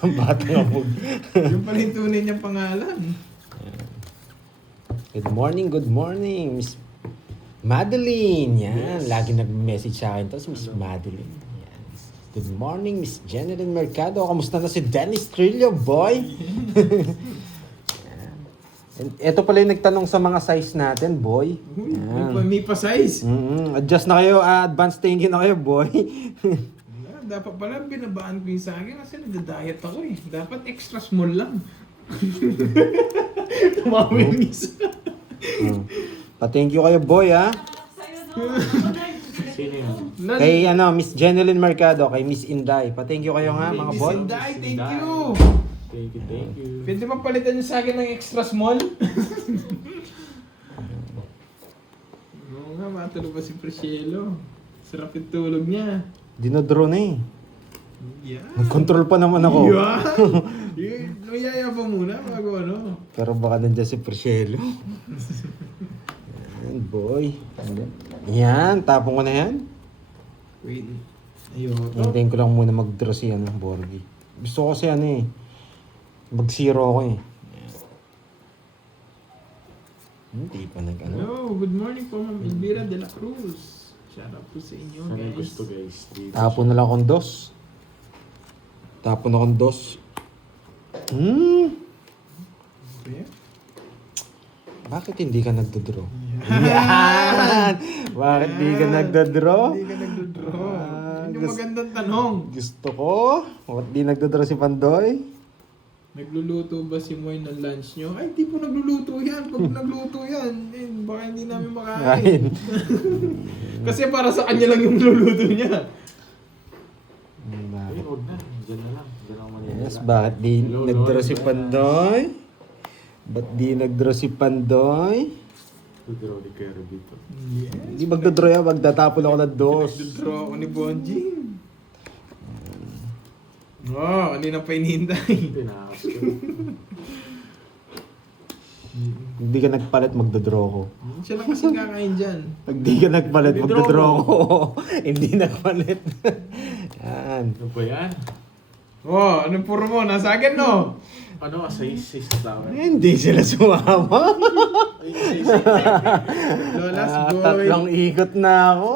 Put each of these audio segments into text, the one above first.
Ang batang apog. Yung pala yung tunay niyang pangalan. Good morning, Miss Madeline. Yan, lagi nag-message sa akin to si Miss Madeline. Yan. Good morning, Miss Jeneline Mercado. Kamusta na si Dennis Trillo, boy? Ito pala yung nagtanong sa mga size natin, boy. Uy, Yan. may pa-size. Adjust na kayo, advance thank you na kayo, boy. Dapat pala binabaan ko yung sa akin kasi nag-diet ako eh. Dapat extra small lang. Tumawa yung isa. Pa-thank you kayo, boy, ha? Sino yun? Kay Miss Jeneline Mercado, kay Miss Inday. Pa-thank you kayo nga, mga Miss boy. Inday, thank you. Thank you, thank you. Pwede ba palitan niyo sa akin ng extra small? Oo nga, matulog pa si Precielo. Sarap yung tulog niya. Dinodraw na eh. Yeah. Nag-control pa naman ako. Yeah. Nuyaya pa muna bago ano. Pero baka nandiyan si Priscelo. Yan, boy. Yan, tapong ko na yan. Wait. Ayun. Hintayin ko lang muna mag-draw si Borgie. Gusto ko kasi mag-zero ako eh. Hindi pa Hello, good morning po Ma'am Elvira de la Cruz. Shout out po sa inyo, Ano guys. gusto guys? Dito. Tapon na lang akong dos. Tapon akong dos. Okay. Bakit hindi ka nagdodraw? Yan! Bakit hindi ka nagdodraw? Hindi ka nagdodraw. Yun yung gusto- magandang tanong. Gusto ko. Bakit di nagdodraw si Pandoy? Nagluluto ba si Moy ng lunch nyo? Ay, di po nagluluto yan. Pag nagluto yan, baka hindi namin makain. Kain. Kasi para sa kanya lang yung luluto niya. Ay, huwag na. Diyan na lang. Diyan ako manila. Yes, bakit di Hello, nagdraw Lord. si Pandoy? Ba't di nagdraw si Pandoy? Tudraw ni Kero dito. Yes. Hindi magdodraw yan, magtatapon ako ng dos. Nagdodraw ako ni Bonjing. Oh, kanina pa inihintay. Tinakas ko. Hindi ka nagpalit, magdodraw ako. Siya lang kasi kakain dyan. Pag di ka nagpalit, Magdodraw magdodraw ako. ako. Hindi nagpalit. Yan. Ano ba yan? Oh, anong puro mo? Nasa akin, no? Ano? Say sa tao. Hindi sila sumama. Lolas, boy. Tatlong ikot na ako.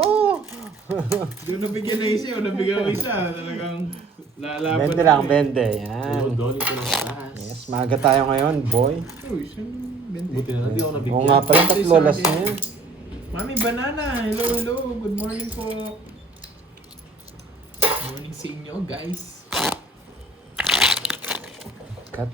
Doon nabigyan na isa, o nabigyan ko isa. Talagang lalaban. 20 lang, ako eh. 20. Yan. Doon ito lang taas. Yes, maaga tayo ngayon, boy. Uy, saan 20? Buti na lang, di ako nabigyan. Oo nga pala, tatlo last na yan. Mami Banana, hello, hello. Good morning po. Good morning sa inyo, guys. Cut.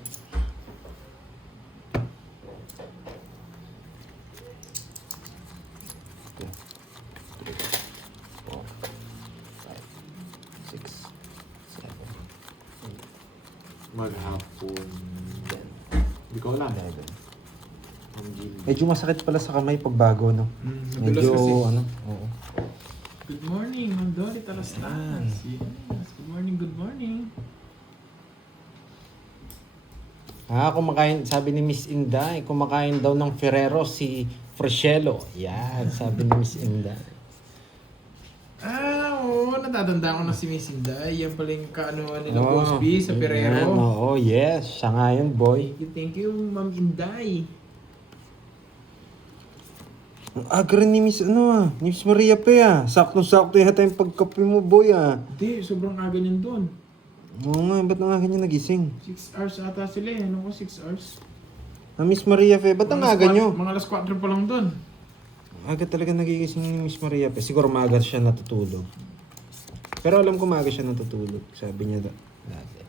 Maghapon. Hindi ko alam. Ang gilid. Medyo masakit pala sa kamay pag bago, no? Nadulas Medyo, kasi. oo. Good morning, Ma'am Dolly Talastas. Yes, good morning, good morning. Kumakain, sabi ni Miss Inday, kumakain daw ng Ferrero si Freshelo. Yan, sabi ni Miss Inday. Oo, natatanda ko na si Miss Inday. Yan pala yung kaanuan nila Oo, Boss B sa yan, Ferrero. Oo, yes. Siya nga yun, boy. Thank you, Ma'am Inday. Ang aga rin ni Miss, ni Miss Maria pa Saktong-sakto yata yung pagkape mo, boy, Hindi, sobrang aga niyan doon. Oo nga, ba't ang aga niya nagising? 6 hours ata sila eh. Ano ko, 6 hours? Miss Maria Fe, ba't ang aga nyo? Mga alas 4 pa lang doon. Aga talaga nagigising ni Miss Maria Fe. Siguro maaga siya natutulog. Pero alam ko maaga siya natutulog. Sabi niya dati.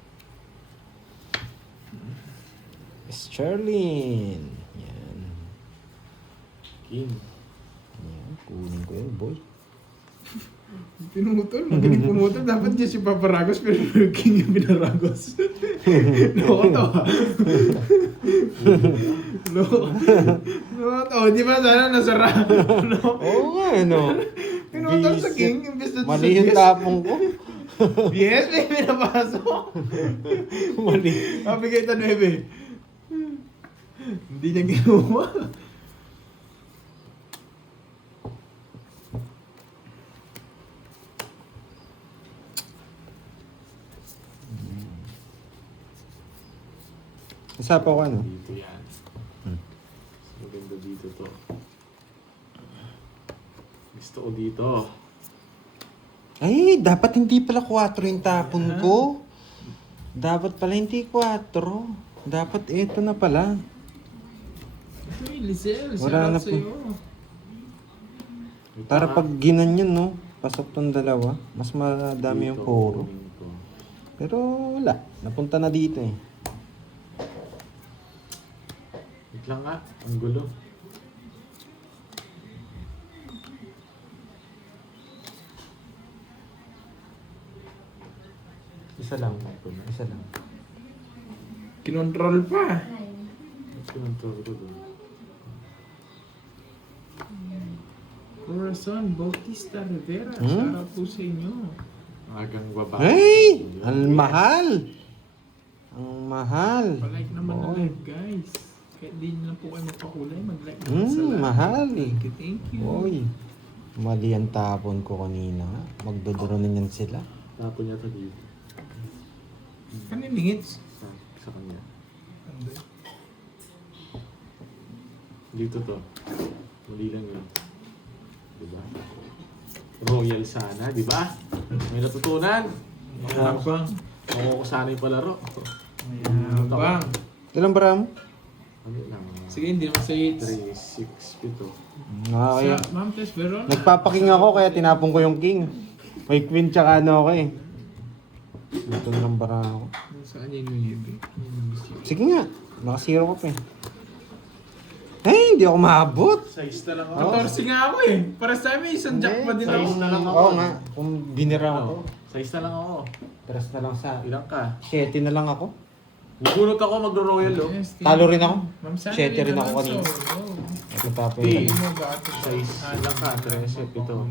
Miss Charlene. Yan. Kim. Yan. Kunin ko yun, boy. Pinutol, magaling pumutol. Dapat dyan si Papa Ragos, pero King yung pinaragos. Loko to ha. Loko to. Di ba sana nasara? Oo nga, Pinutol sa Visit. King, imbes na Mali yung tapong ko. Yes, may pinapasok. Mali. Mabigay ito 9. Hindi niya ginawa. Isa pa ko ano? Dito yan. Maganda dito to. Gusto ko dito. Ay, dapat hindi pala 4 yung tapon ko. Dapat pala hindi 4. Dapat ito na pala. Ito yung Lizelle. Wala na Shout out po. sa'yo. Para pag ginanyan, no? Pasok tong dalawa. Mas madami yung puro. Pero wala. Napunta na dito eh. Wait lang nga. Ang gulo. Isa lang. Isa lang. Kinontrol pa. Control ko doon. Corazon Bautista Rivera. Hmm? Shout out po sa inyo. Agang babae. Hey! Ang mahal! Ang mahal. Palike naman na Boy. live, guys. Kahit di na po kayo magpakulay, mag-like naman sa live. Mahal eh. Thank you, thank you. Oy. Mali ang tapon ko kanina. Magdodoro na yan sila. Tapon niya to dito. Kanina hits. Sa kanya. Dito to. Muli lang yun. Diba? Royal sana, di ba? May natutunan. Mayabang. Ako ko sana yung palaro. Mayabang. Ilang bara mo? Ano lang? Sige, hindi naman sa hits. 3, 6, 7. Kaya. Sa Ma'am Tess Verona. Nagpapaking ako kaya tinapon ko yung king. May queen tsaka ano ako eh. Dito na lang bara ako. Saan yung nuyebi? Sige nga. Naka-zero ko pa eh. Eh, hindi ako maabot. Size na lang ako. 14 nga ako eh. Para sa amin, isang jack pa din Size ako. na lang ako. Oo nga. Kung binira Ano? ako. Size na lang ako. Teras na lang sa... Ilang ka? 7 na lang ako. Bubunot ako magro-royal oh. Yes, Talo rin ako. Ma'am Sandy Siyete rin ako Alonso. kanina. Oh. Ito tapo Hey. yun. Hindi mo ba ito siya? Size lang ka, 13, ito. Ano,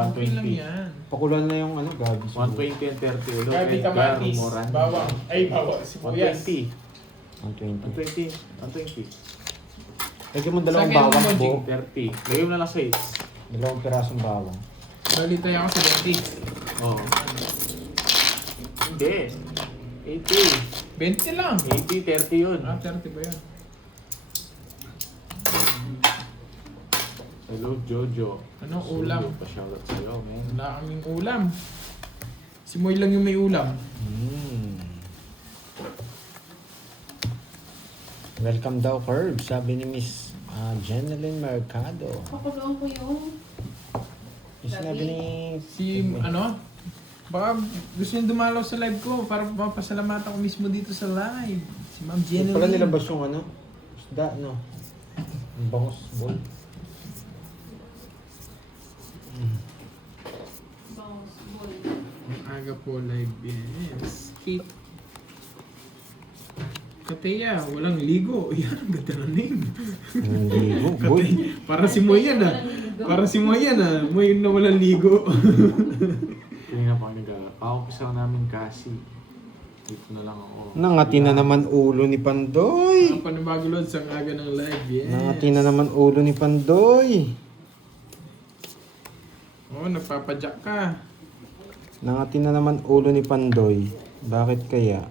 Okay lang 120. yan. Pakulan na yung ano, gabi. 120 and 30. Hello, Gabi Edgar kamatis. Moran. Bawang. Ay, bawang. Sibuyas. 120. 120. 120. Lagyan mo dalawang Sa akin, bawang Monjing. po. 30. Lagyan mo na lang size. Dalawang pirasong bawang. Balitay ako sa 20. Oo. Hindi. 80. 20 lang. 80, 30 yun. Ah, 30 ba yan? Hello, Jojo. Anong ulam? Pa-shoutout sa'yo, man. Wala kaming ulam. Si Moy lang yung may ulam. Welcome daw, Herb. Sabi ni Miss Jeneline Mercado. Pakuloan ko yung Yung sinabi ni... Si, ano? Baka gusto niyo dumalaw sa live ko para mapasalamatan ko mismo dito sa live. Si Ma'am Yung Jenny. pala nilabas yung ano? Isda, no? Ang bangos, boy. bounce ball. Ang aga po live. Yes. Kate. Kateya, walang ligo. Yan, ang ganda na name. Hindi mo, boy. Para si Moy yan ah. Para si Moy yan ah. Moy na walang ligo. Kanina pa nag-paumpisa namin kasi. Dito na lang ako. Nangati na naman ulo ni Pandoy. Ang panibago lods ang aga ng live. Yes. Nangati na naman ulo ni Pandoy. Oh, nagpapadyak ka. Nangati na naman ulo ni Pandoy. Bakit kaya?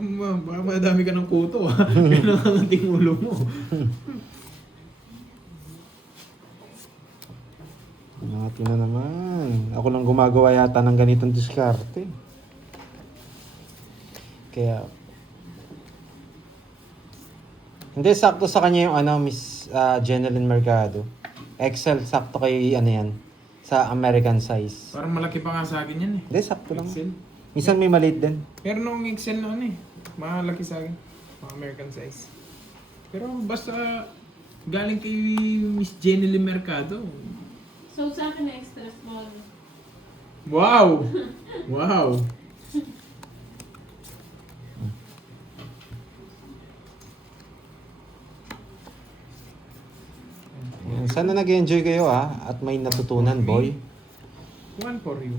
Baka madami ka ng kuto ah. Yan ang angating ulo mo. Nangati na naman. Ako lang gumagawa yata ng ganitong diskarte. Kaya... Hindi, sakto sa kanya yung ano, Miss Jeneline Mercado. Excel, sakto kay ano yan. Sa American size. Parang malaki pa nga sa akin yan eh. Hindi, sakto lang. Excel. Minsan may maliit din. Pero nung Excel na ano eh. Malaki sa akin. Mga American size. Pero basta galing kay Miss Jenny Mercado. So, sa akin na extra small. Wow! Wow! Yan. Sana nag-enjoy kayo at may natutunan, boy. One for you.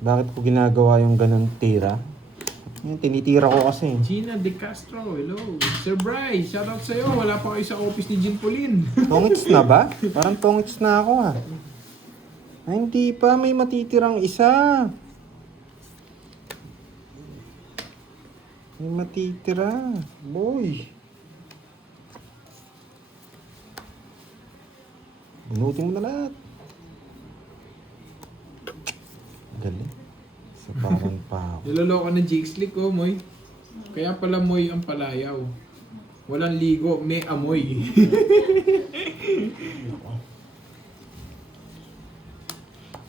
Bakit ko ginagawa yung ganun tira? Yan, tinitira ko kasi. Gina De Castro, hello. Sir Bryce, shoutout sa'yo. Wala pa kayo sa office ni Jean Pauline. Tongits na ba? Parang tongits na ako Ay, hindi pa. May matitirang isa. May matitira. Boy. Bunutin mo na lahat. Galing. Sa parang pao. Niloloko ng Jake Slick, oh, Moy. Kaya pala Moy ang palayaw. Walang ligo, may amoy.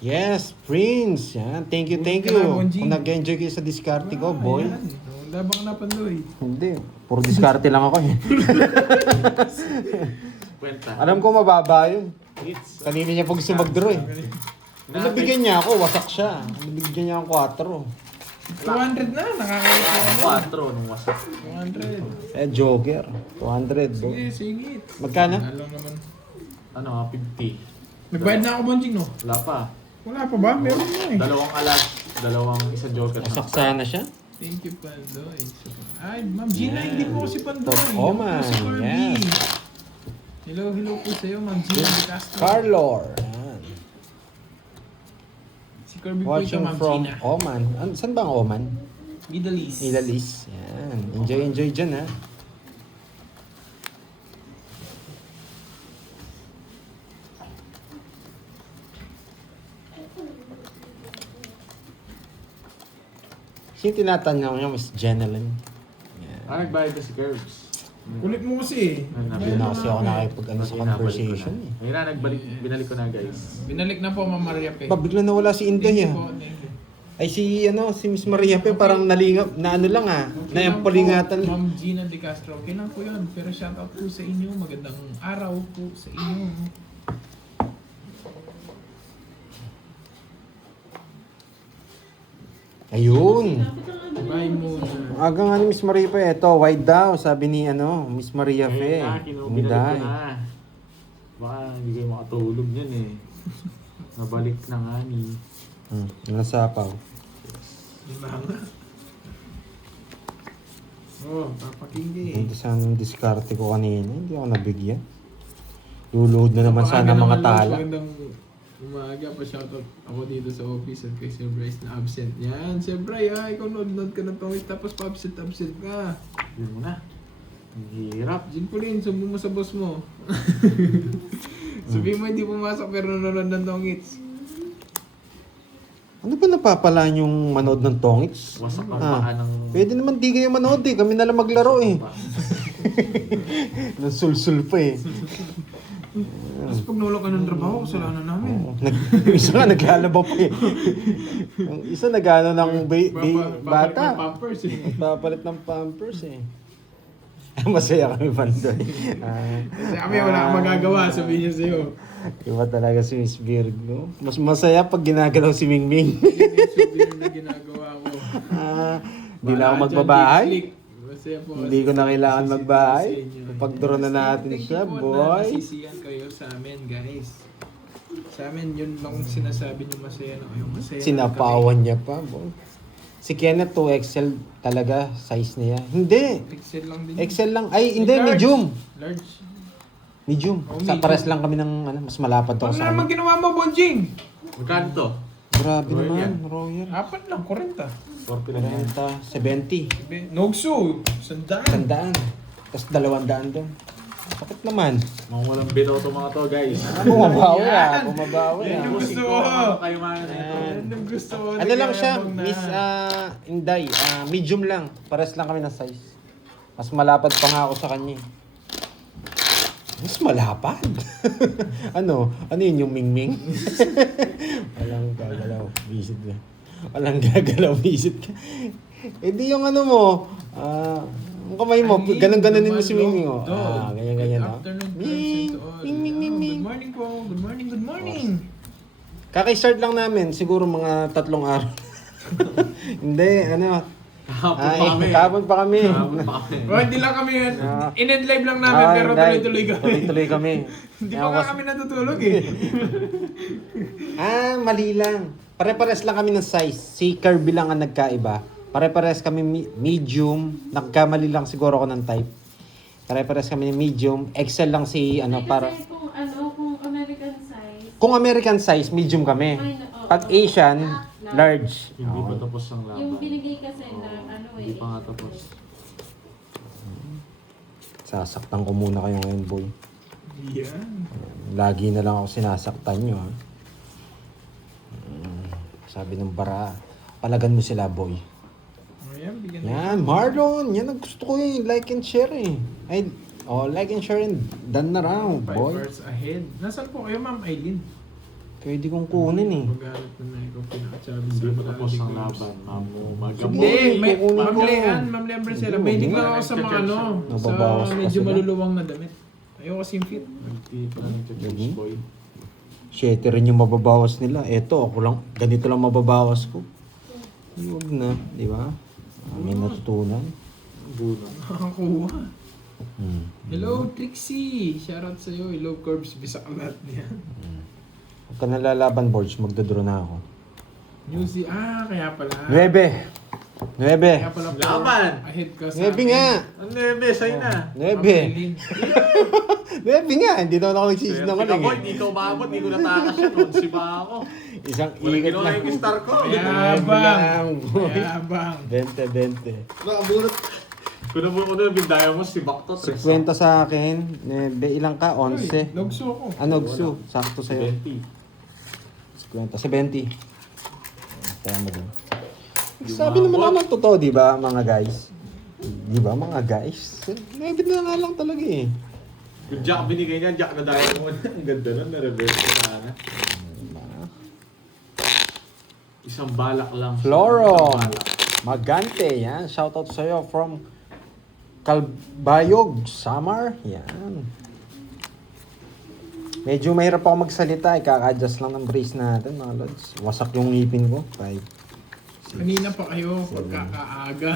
Yes, Prince. Yan. Thank you, thank you. Kailangan, Bonjing. Kung nag-enjoy kayo sa diskarte ko, boy. Ayan. Wala bang napandoy? Hindi. Puro diskarte lang ako eh. Kwenta. Alam ko mababa yun. Hits. Kanina niya pag gusto mag-draw eh. Nung nabigyan niya ako, wasak siya. Nabigyan niya ako 4. 200 na, nakakalimutan. 4 nung wasak. 200. Eh, Joker. 200. Sige, sige. Magkano? Alam naman. Ano, 50. Nagbayad na ako, Bonjing, no? Wala pa. Wala pa ba? Meron na eh. Dalawang alas, isang joker. Wasak sana siya. Thank you, Pandoy. Ay, Ma'am Gina, hindi po ako si Pandoy. Top Ako Oman, si Corby. yes. Hello po sa'yo, Ma'am Gina de Castro. Carlor. Yan. Si Corby po ito, Watching Ma'am from Gina. Oman. Saan ba ang Oman? Middle East. Middle East. Yan. Enjoy dyan ha. Sino tinatanong niya? Miss Jeneline. Yan. Nagbayad na si Curbs. Kulit mo kasi. Hindi na kasi ako nakipag sa conversation eh. Ngayon na, binalik ko na guys. Binalik na po, Ma'am Maria Pe. Ba, bigla nawala si Inday Thank you ah. po, thank you. Ay si Miss Maria Pe parang nalingap, na ano lang ah. Okay Na lang yung po, palingatan. Ma'am Gina de Castro, okay lang po yun. Pero shoutout po sa inyo. Magandang araw po sa inyo. Ayun. Kapit ang ano Bye yun. muna. Aga nga ni Miss Maria Pe, eto, wide daw, sabi ni Miss Maria Pe. Ngayon na, binalik ko Inday. na. Baka hindi kayo makatulog yan eh. Nabalik na nga ni. Nasapaw. Yun na nga. Oh, papakinggi. Hindi sana yung diskarte ko kanina, hindi ako nabigyan. Luluhod na naman sana mga tala. Magandang umaga pa shoutout ako dito sa office at kay Sir Bryce na absent. Yan, Sir Bryce, ikaw nod ka ng tongit tapos pa-absent ka. Yun mo na. Ang hirap. Jin Pauline, sumbong mo sa boss mo. Sabihin mo hindi pumasok pero nanonood ng tongits. Ano ba napapalaan yung manood ng tongits? Wasak ang Ah, paa ng... Pwede naman di kayo manood eh, kami na lang maglaro eh. Nasulsul pa eh. Tapos pag nawala ka ng trabaho, kasalanan namin. Yung isa nga naglalaba pa eh. Yung isa nagano ng bata. Pampers eh. Papalit ng pampers eh. Masaya kami Pandoy. Kasi kami wala kang magagawa, sabihin niya sa'yo. Iba talaga si Miss Virgo. Mas masaya pag ginagalaw si Mingming. Yun yung souvenir na ginagawa ko. Hindi na ako Wala magbabahay. dyan, Jake Slick. Masaya po Hindi kasi ko na kailangan nasisisi magbahay. sa inyo. Pag-draw na natin Thank you siya, po na boy. nasisiyan kayo sa amin, guys. Sa amin, yun lang sinasabi niyo masaya na kayo. Masaya na Sinapawan niya pa, boy. Si Kenneth 2XL talaga, size niya. Hindi. kami. Excel lang din. XL lang. Ay, hindi, Large. medium. Large. Medium. Oh, Sa medium. pares lang kami ng mas malapad Ano ako sa naman kanya. ginawa mo, Bonjing? Magkano to? Grabe Royal naman, yan. Royal. Apat lang, 40. 40 lang yan. 70. Nogso, sandaan. Tandaan. Tapos 200 doon. Bakit naman? Mga walang bitaw to mga to guys. Bumabawi Yan. Bumabawi Yan yung ah. gusto ko. Kayo mga na ito. Yan. Yan ang gusto ko. Ano lang siya, nagayabang na. Miss Inday, medium lang. Pares lang kami ng size. Mas malapad pa nga ako sa kanya. eh. Mas malapad? Ano yun yung mingming? Walang gagalaw, visit ka. Walang gagalaw, visit ka. Eh di yung ano mo, ang kamay mo, ganun-ganunin mo si Mingming. Oh. Ganyan-ganyan. Good Oh. afternoon, Ming, person to all. ming, ming, ming, ming. Good morning po. Good morning, good morning. Kaka-start lang namin, siguro mga 3 araw. Hindi, Kahapon pa kami. kahapon pa kami. Kahapon pa kami. Oh, hindi lang kami, in-end live lang namin, pero Hindi. tuloy-tuloy kami. Tuloy-tuloy kami. Hindi pa nga kami natutulog eh. Mali lang. Pare-pares lang kami ng size. Si Kirby lang ang nagkaiba. Pare-pares kami medium. Nagkamali lang siguro ako ng type. Pare-pares kami ng medium. XL lang si para... Kasi kung American size, Kung American size, medium kami. ay, oo. Pag Asian, Large. Hindi pa Okay. tapos ang laban. Yung binigay kasi na ano eh. Hindi pa nga tapos. Sasaktan ko muna kayo ngayon, boy. Yan. Lagi na lang ako sinasaktan nyo, ha? Sabi ng bara, palagan mo sila, boy. Ayan, bigyan Yan, Marlon! Yan ang gusto ko eh. Like and share eh. Ay, like and share and done na raw, 5 boy. hours ahead. Nasaan po kayo, Ma'am Aileen? Pwede kong kunin eh. Magalit na na ikaw pinaka-chubby Hindi sa pa tapos ang Girls. laban. Mamu, Sige. magamot. Hindi, may Kukunin Ma'am ko. Leanne, Ma'am Leanne Bracela. Hindi, May wag lang na. ako sa mga ano, Nababawas sa pa medyo sila. maluluwang na damit. Ayoko kasing fit. Nagtip na nagtitipis, Mhm. boy. 7 rin yung mababawas nila. Eto, ako lang, ganito lang mababawas ko. Huwag na, di ba? May natutunan. Buno. Nakakuha. Hmm. Hello, Trixie! Shoutout sa'yo. Hello, Corbs. Bisa ka lahat niya. Huwag ka nalalaban, Borge. Magdodraw na ako. Newsy. Kaya pala. 9! 9! Kaya pala po. Laban! Ahead ka sa 9 nga! Ang nebe, sa'yo na. 9! 9 nga! Hindi naman ako nagsisinungaling Ako, eh. hindi ka umabot, hindi ko natakas yan. Onsi pa ako. Isang Walang ikot ginawa lang. yung star ko. Mayabang! boy. Mayabang! 20. Nakaburot. Kung nabuo ko na, bindayo mo si Bakto. 50 sa akin. 9. Ilang ka? 11. Logso ko. Ano, Gsu? Sakto sa'yo. 20. 50. 70. Kaya mo din. Di Sabi naman umabot. ako ng totoo, di ba, mga guys? Di ba, mga guys? 9 na nga lang talaga eh. Yung Jack binigay niya, Jack na diamond. Ang ganda nun, na-reverse ko sana. Isang balak lang. Florom. Isang balak. Magante, yan. Shoutout sa'yo from Kalbayog, Samar. Yan. Medyo mahirap ako magsalita. Kaka-adjust lang ng brace natin, mga lods. Wasak yung ngipin ko. 5. Kanina pa kayo, pagkakaaga.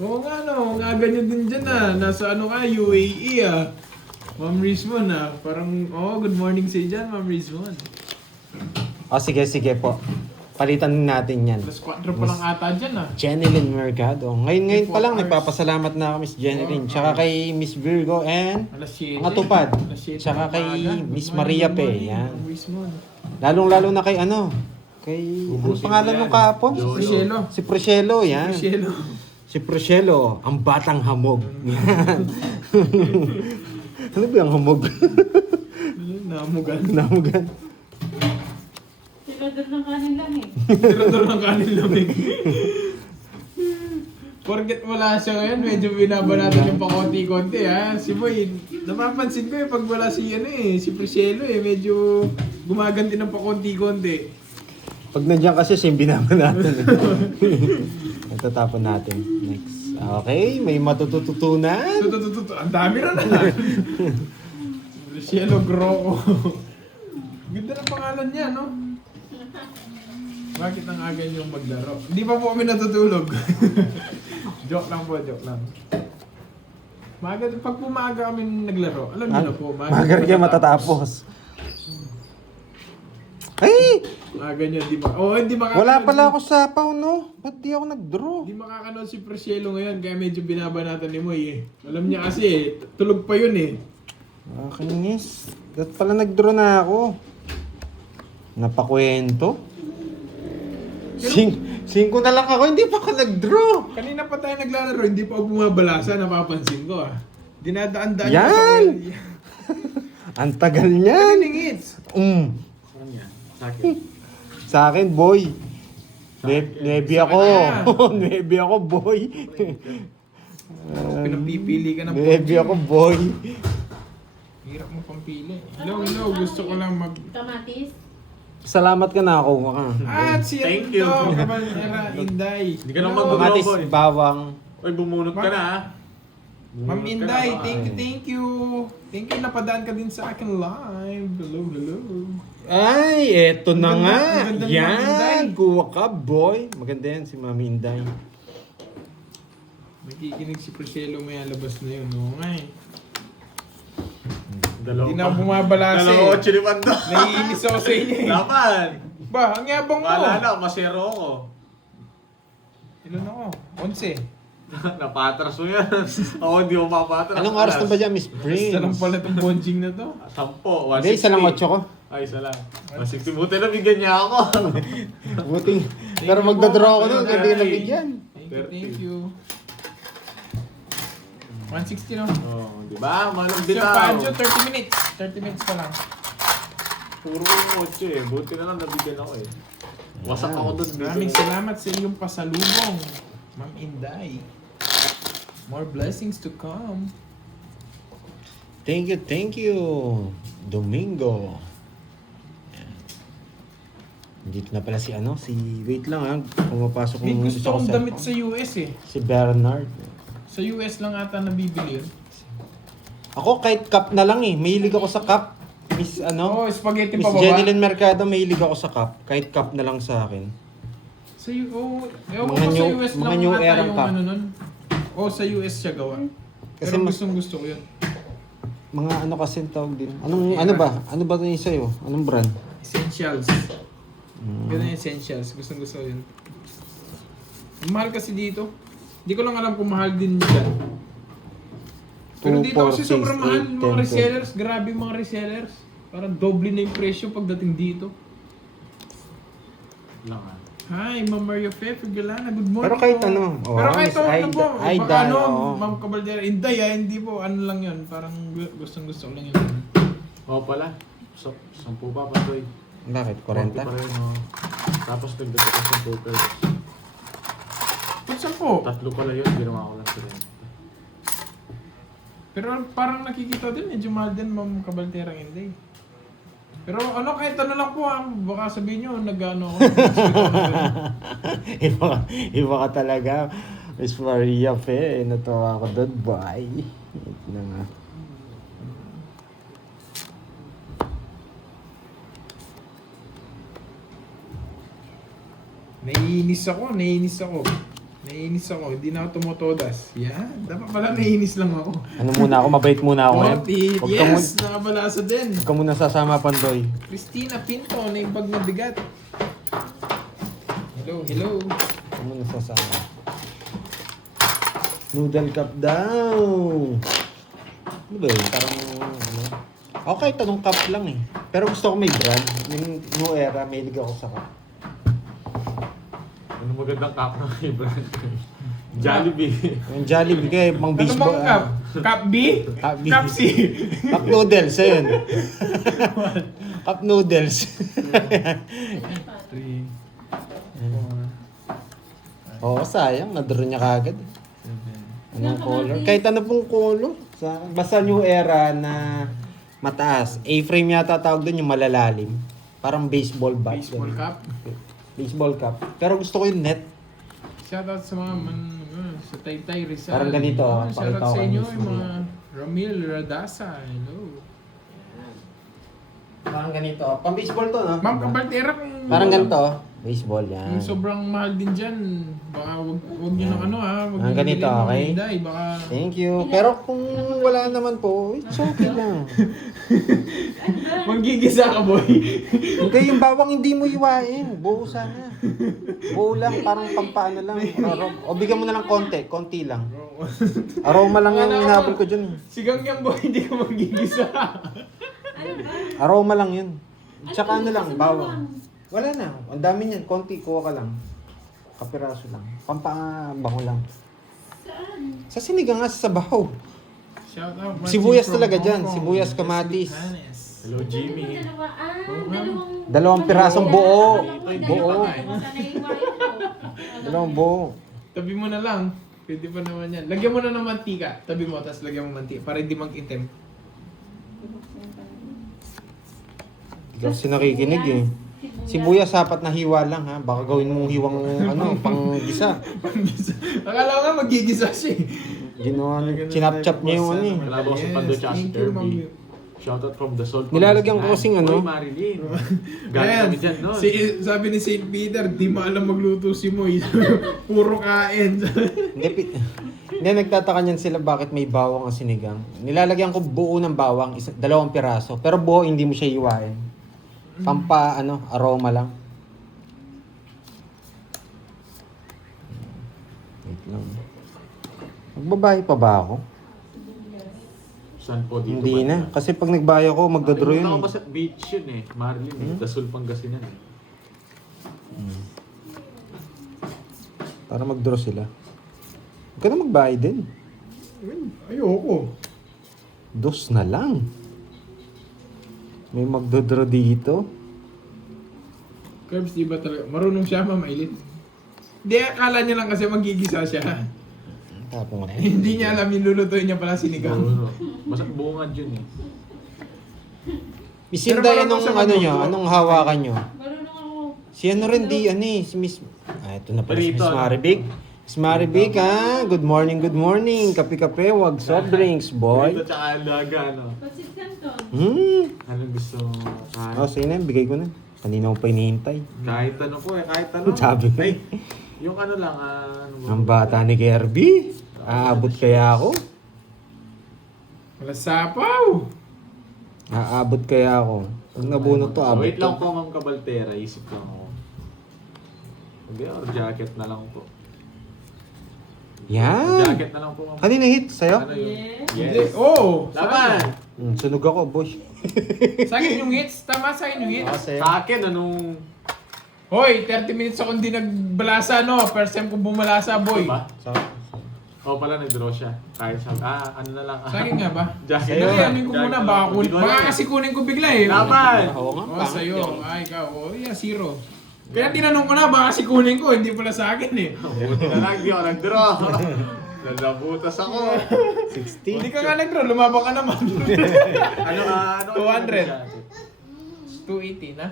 Oo nga no, ang aga nyo din dyan Nasa ano ka, UAE Ma'am Rizwan Parang, good morning sa'yo dyan, Ma'am Rizwan. O, sige po. Palitan natin yan. Plus 4 pa lang ata dyan Jeneline Mercado. Ngayon pa lang, 4 hours. nagpapasalamat na ako, Miss Jeneline. Tsaka kay Miss Virgo and Alas 7. Ang Atupad. Alas 7 Tsaka ng kay umaga. Miss Good Maria morning, Pe, good morning, yan. Ma'am Rizwan. Lalong-lalo na kay ano? Kay, ano Ubusin pangalan mo ng yan. kahapon? Jojo. Priscelo. Si Priscelo, yan. Priscelo. Si Priscelo, ang batang hamog. Yan. Ano ba yung hamog? Namugan. Namugan. Tirador ng kanin lang eh. Tirador ng kanin lamig. Forget wala siya ngayon, medyo binabanatan yung pakonti-konti Si Boy, napapansin ko pag wala si si Priscelo medyo gumaganti ng pakonti-konti. Pag nandiyan kasi, siya yung binaba natin. Natatapon natin. Next. Okay, may matututunan. Tututututu, ang dami na Priscelo Groco. Ganda ng pangalan niya, no? Bakit ang aga niyong maglaro? Hindi pa po kami natutulog. Joke lang po, joke lang. Pag pumaga kami naglaro, alam niyo na po, Magar kayo matatapos. Ay! Maaga niya, di ba? Hindi makakanood. Wala pala ako sapaw, no? Ba't di ako nag-draw? Hindi makakanood si Priscelo ngayon, kaya medyo binabanatan ni Moy Alam niya kasi tulog pa yun Akinis. Ba't pala nag-draw na ako? Napakwento? 5 na lang ako, hindi pa ako nag-draw. Kanina pa tayo naglalaro, hindi pa ako bumabalasa, napapansin ko Dinadaan-daan Yan! ko sa Ang tagal niyan. Kaningits! Saan yan? Sa akin. Sa akin, boy. Nebi ako. Sa Nebi ako, boy. Pinapipili ka ng Nebi ako, boy. Hirap mo pang pili. Hello, gusto ko lang mag... Kamatis. Salamat ka na ako. Si Thank you. Kabanyera, Inday. Hindi ka na Hello. mag-draw. Kamatis, bawang. Oy, bumunot ka na Ma'am Bumunot ka Inday, na, thank you. Thank you, napadaan ka din sa akin live. Hello. Ay, eto na Ang ganda- nga. ang ganda ni Mami Inday. Yan, kuha ka, boy. Maganda yan si Mami Inday. Nakikinig si Priscelo, may alabas na yun. Oo nga Dalawa Hindi na pa. ako bumabalasa Dalawa 8 limando. Naiinis ako sa inyo Laban! Ba, ang yabang mo. Wala na, masero ako. Ilan ako? 11. Napatras mo yan. Ako hindi mo mapatras. Anong oras na ba dyan, Miss Prince? Isa lang pala itong bonjing na to. 10, 160. Hindi, isa lang 8 ko. Ay, isa lang. 160. Buti na bigyan niya ako. Buting, pero magdadraw ako nun, hindi ka nabigyan. Thank you. 160 no? Oh, di ba? Manong Sir bitaw. Pancho, 30 minutes. 30 minutes pa lang. Puro mo 8 eh. Buti na lang nabigyan ako eh. Wasak ako doon. Maraming salamat sa iyong pasalubong, Ma'am Inday. More blessings to come. Thank you, Domingo. Ayan. Dito na pala si wait lang ha, pumapasok May yung gusto isa ko kong sa damit sa US eh. si Bernard. Sa US lang ata nabibili yun. Ako kahit cup na lang eh, mahilig ako sa cup. Miss Oh, spaghetti Miss pa ba? Jenilyn Mercado, mahilig ako sa cup. Kahit cup na lang sa akin. Sa ewan ko Mga sa new- US mga lang new ata era yung pa. ano nun. O sa US siya gawa. Kasi Pero mas- gustong gusto ko yun. Mga kasi tawag din. Ano ba? Ano ba 'to yung sa'yo? Anong brand? Essentials. Ganun yung essentials. Gustong gusto ko yun. Mahal kasi dito. Hindi ko lang alam kung mahal din dyan. Pero 2, dito 4, kasi 6, sobrang mahal 8, mga 10, resellers. Grabe yung mga resellers. Parang doble na yung presyo pagdating dito. Lang ah. Hi, Ma'am Mario Pepper Galana. Good morning Pero kahit po. ano, Pero kahit Miss ano po. Aida, Ano, oo. Ma'am Cabaldera. Hindi hindi po. Ano lang yun. Parang gustong gusto ko lang yun. Oo pala. 10 pa Pandoy. Bakit? 40 40? pa rin oh. Tapos nagdagat ako sa poker. Ba't saan po? Tatlo pala yun. Ginawa ko lang sila. Pero parang nakikita din, medyo mahal din Ma'am Cabaldera hindi. Pero kahit ano lang po baka sabihin nyo, nag-ano ako. iba ka talaga. Miss Maria Fe, natawa ako doon. Bye. Wait na nga. Naiinis ako. Hindi na ako tumotodas. Yan. Dapat pala naiinis lang ako. Ano muna ako? Mabait muna ako ngayon. Huwag ka Yes! Nakabalasa din. Huwag ka muna sasama, Pandoy. Christina Pinto, na yung bag na bigat. Hello. Huwag ka muna sasama. Noodle cup daw. Ano ba yun? Parang ako kahit anong cup lang eh. Pero gusto ko may brand. Yung new era, may ligaw ako sa cup. Ano magandang cup na kay brand? Jollibee. Yung Jollibee kayo, pang Ano baseball. bang cup? Cup B? Cup B. Cup C? Cup noodles, ayun. Cup noodles. Oo, sayang. Nadro niya kagad. Anong color? Kahit ano pong color. Basta new era na mataas. A-frame yata tawag doon yung malalalim. Parang baseball bat. Baseball cup? Baseball cap. Pero gusto ko yung net. Shoutout sa mga sa Taytay Rizal. Parang ganito, Shoutout pakita ko sa kay inyo, Miss yung mga Maria. Ramil Radasa. Hello. Parang ganito. Pang baseball to, no? Ma'am Cabaldera, kung Parang ganito. Baseball yan. kung sobrang mahal din dyan, baka wag nyo nang wag Ah, nyo ganito, bilhin ng okay? Hyundai, baka Thank you. Pero kung wala naman po, it's okay lang. manggigisa ka, boy. Hindi, yung bawang hindi mo iwain. Buo sana. Buo lang, parang pampaano lang. O bigyan mo na lang konti lang. Aroma lang yung hinabol ko dyan. Sigang yan, boy, hindi ka manggigisa. Aroma lang yun. Tsaka ano lang, bawang. Wala na. Ang dami niyan. Konti, kuha ka lang. Kapiraso lang. Pampabango lang. Saan? Sa sinigang nga, sa sabaw. Shoutout. Sibuyas talaga dyan. Sibuyas, kamatis. Hello Jimmy. Dalawang pirasong buo. Buo. Buo. Dalawang buo. Tabi mo na lang. Pwede pa naman yan. Lagyan mo na ng mantika. Tabi mo, tapos lagyan mo mantika. Para hindi mag-itim. Hindi kasi nakikinig eh. Sibuyas, sapat na hiwa lang ha. Baka gawin mong hiwang pang gisa. Akala ko nga magigisa siya eh. Ginawa, chinap-chap niya yung ano eh. Malabo si Pando tsaka si thank you, Ma'am. Kirby. Shoutout from the Salt. Nilalagyan ko kasing ano. Uy, Marilyn. Galing Ayan, kami dyan, no? sabi ni St. Peter, di maalam magluto si Moy. Puro kain. Hindi, nagtataka niyan sila bakit may bawang ang sinigang. Nilalagyan ko buo ng bawang, dalawang piraso. Pero buo, hindi mo siya hiwain. Aroma lang. Wait lang. Magbabahay pa ba ako? Saan po dito? Hindi na. Kasi pag nagbayo ko, magdodraw Nakalimutan yun. ko ba sa beach yun eh. Marlin eh. Dasol Pangasinan eh. Para magdraw sila. Huwag ka na magbayad din. Ayoko. Dos na lang. May magdodraw dito. Curbs, di ba talaga? Marunong siya mamailit. Hindi, akala niya lang kasi magigisa siya. Tapong na Hindi niya alam yung lulutuin niya pala sinigang. Siguro. Basta bungad yun eh. Miss Pero Inday, marunong anong siya ano nyo? magluto. Anong hawakan nyo? Marunong ako. Si ano rin di, ano eh, si Miss... Ah, ito na pala si Perito, Miss ano? Maribig. Miss Maribig, ha? Good morning, good morning. Kape-kape, wag soft drinks, boy. Ito tsaka alaga, no? Pasit Canton. Anong gusto mo? Kahit, Oh, sige na, bigay ko na. Kanina ko pa hinihintay. kahit ano po eh, kahit ano. Sabi ko. Ay, yung ano lang, ano ba? Ang bata ni Kirby. Aabot kaya ako? Wala sapaw. Aabot kaya ako? Pag nabunot to, abot Wait lang to. po, Ma'am Cabaltera. Isip lang ako. Hindi, or jacket na lang po. Yan. Jacket na lang po, Ma'am. Kanina hit sa'yo? Ano yun? Yes. Hindi. Oh! Laban! Sunog ako, boy. Sa akin yung hits. Tama sa akin yung hits. Sa akin, anong... Hoy, 30 minutes ako hindi nagbalasa, no? First time ko bumalasa, boy. Diba? Oh, pala nag-draw siya. Kahit siya, ano na lang. Sa akin nga ba? Jacket Sa'yo. na lang. Kunin ko Jacket muna, na baka, lang. Hindi ko baka alam. kasi kunin ko bigla eh. Laban! Oo nga, Oh, pangit sa'yo. yun. Ay, ikaw. Oh, yeah, zero. Kaya tinanong ko na, baka si kunin ko, hindi pala sa akin eh. Buti na lang, di ako nag-draw. Nalabutas ako. 60. Hindi ka nga nag-draw, lumabang ka naman. Ano, ano? 200. 280 na.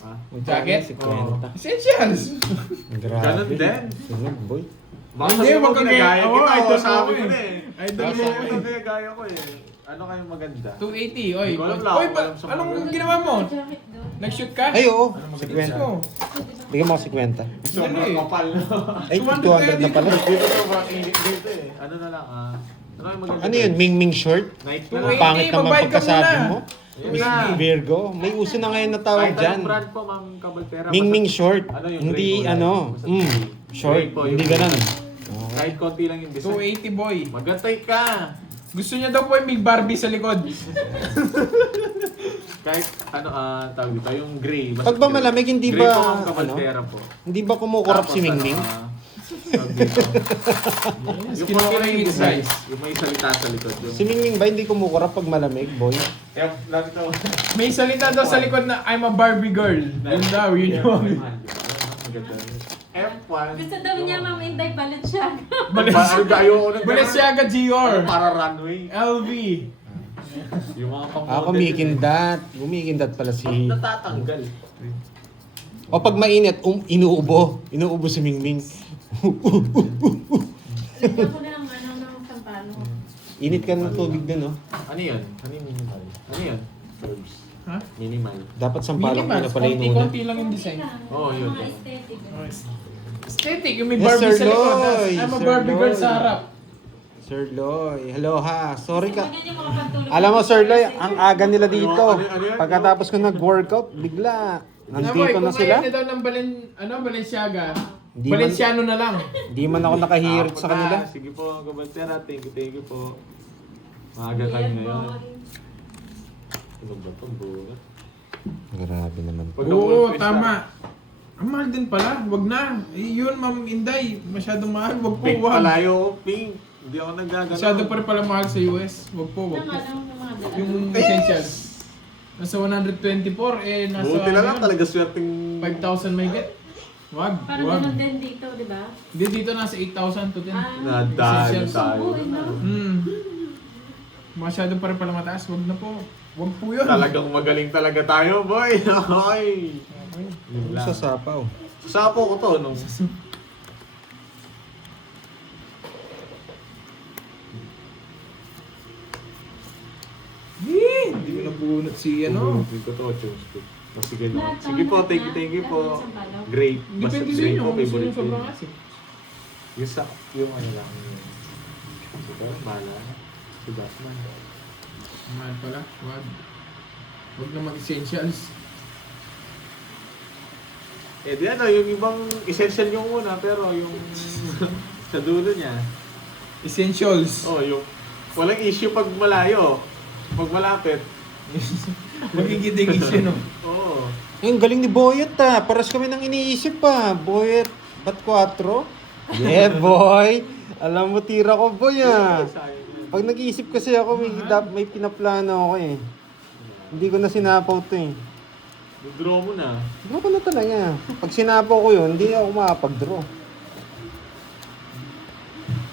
Ah, Jacket? Si Kwenta. Essentials. Grabe. Ganun din. Sunog, boy. Baka Hindi, sabi mo wag kang ginagaya Oo, kita. idol o, sabi mo ko eh. na eh. Idol Baka mo sabi eh. ko ginagaya ko eh. Ano kayong maganda? 280, oy. Hindi ko alam, wala Oy, akong alam sa anong mga- ginawa mo? Jacket doon. Nag-shoot ka? Ay, oo. Ano Si maganda? Kwenta. Go. Bigyan mo ako si Kwenta. Sobrang kapal. Ay, 200 na pala. Dito sobrang init dito eh. Ano na lang ano kayong maganda? Ano yun? Ming-ming short? Night na Two lang. eight. Pangit naman magbayad ka pagkasabi muna. mo. Yun na. Virgo. May uso na ngayon na tawag Kahit dyan. anong brand po, Ma'am Cabaltera. Ming-ming basta- short. Ano yung Hindi gray po, ano. basta gray. Short. Gray po, Hindi yung- ganun. Kahit konti lang yung design. 280 boy. Magantay ka! Gusto niya daw po yung big Barbie sa likod. Kahit ano, tawag dito, yung gray. basta Pag ba gray. malamig, hindi Gray ba, po, Ma'am Cabaltera po. Hindi ba kumukurap Tapos, si Mingming? tawag dito. Yung Kinuha konti ko lang yung yung design. size. Yung may salita sa likod. Yung... Si Mingming ba hindi kumukurap pag malamig, boy? Kaya, lagi to. May salita daw sa likod na I'm a Barbie girl. Yun daw, yun yung... Maganda. F1. Gusto daw niya, Ma'am Inday, balat siya. Ayoko na. Balenciaga Dior. Para runway. LV. Yung mga pang Ah, kumikindat. Kumikindat pala si... Natatanggal. O pag mainit, inuubo. Inuubo si Mingming. Lagyan ko na ng ng sampalo. Init ka ng tubig dun, no? Ano yun? Ano yung minimal? Ano yun? Verbs. Ha? Minimal. Dapat sampalok mo Minimal. na pala inuna. Konti-konti lang yung Okay design. lang. Oo, yun. Mga aesthetic. Aesthetic. Yung may Yes, Barbie Sir sa likod. Loy. I'm a Sir Barbie girl Loy. sa harap. Sir Loy, hello ha. Sorry ka. Ganyan yung mga pantulog. Alam mo, Sir Loy, ang aga nila dito. Ano yun? Pagkatapos ko nag-workout, bigla. Nandito na sila. Kung daw ng Balenciaga, Hindi Balenciano na lang. Hindi man ako nakahirit sa kanila. Sige po, Gabantera. Thank you po. Maaga kayo Yan, ngayon. boy. Ano ba ito? Bulat. Grabe naman. Pag Oo, na-work tama. Ang mahal din pala. Wag na. Eh, yun, Ma'am Inday. Masyadong mahal. Wag po, Pink wag. palayo ko, pink. Hindi ako nagagano. Masyado pa rin pala mahal sa US. Wag po, wag po. Ng mga dala. Yung essentials. Nasa 124, eh, nasa Buti na lang ano, talaga swerteng... 5,000 may get. Wag, Parang wag. ganun din dito, di ba? Hindi, dito nasa 8,000 to 10. Nadali Essentials. tayo. Oo, no? Masyado pa rin pala mataas. Wag na po. Wag po yun. Talagang magaling talaga tayo, boy. Hoy. Yun lang. Sa sapaw. Sapo ko to nung... Hindi ko nabunot si ano. Hindi ko to, Chumstick. Oh, sige, no. Lahat Sige po, naman thank you, na. thank you Lahat po. ng sampalo. Grape. Basta Depende sa grape inyo po, kung gusto favorite nyo ko. sobrang asin. Yung sa... Yung ano lang. Sige, bahala. Si Batman. Mahal pala. Wag. Wag na mag-essentials. Eh di ano, yung ibang essential yung una, pero yung sa dulo niya. Essentials. Oh, yung Walang issue pag malayo. Pag malapit. Magigiting issue, no? Oo. Ang galing ni Boyet Paras kami nang iniisip pa. Boyet, ba't 4? Yeah, boy. Alam mo, tira ko, boy Sayang. Pag nag-iisip kasi ako, may pinaplano ako eh. Hindi ko na sinapaw to eh. Draw mo na. Draw ko na talaga. Pag sinapaw ko yun, hindi ako makapag-draw.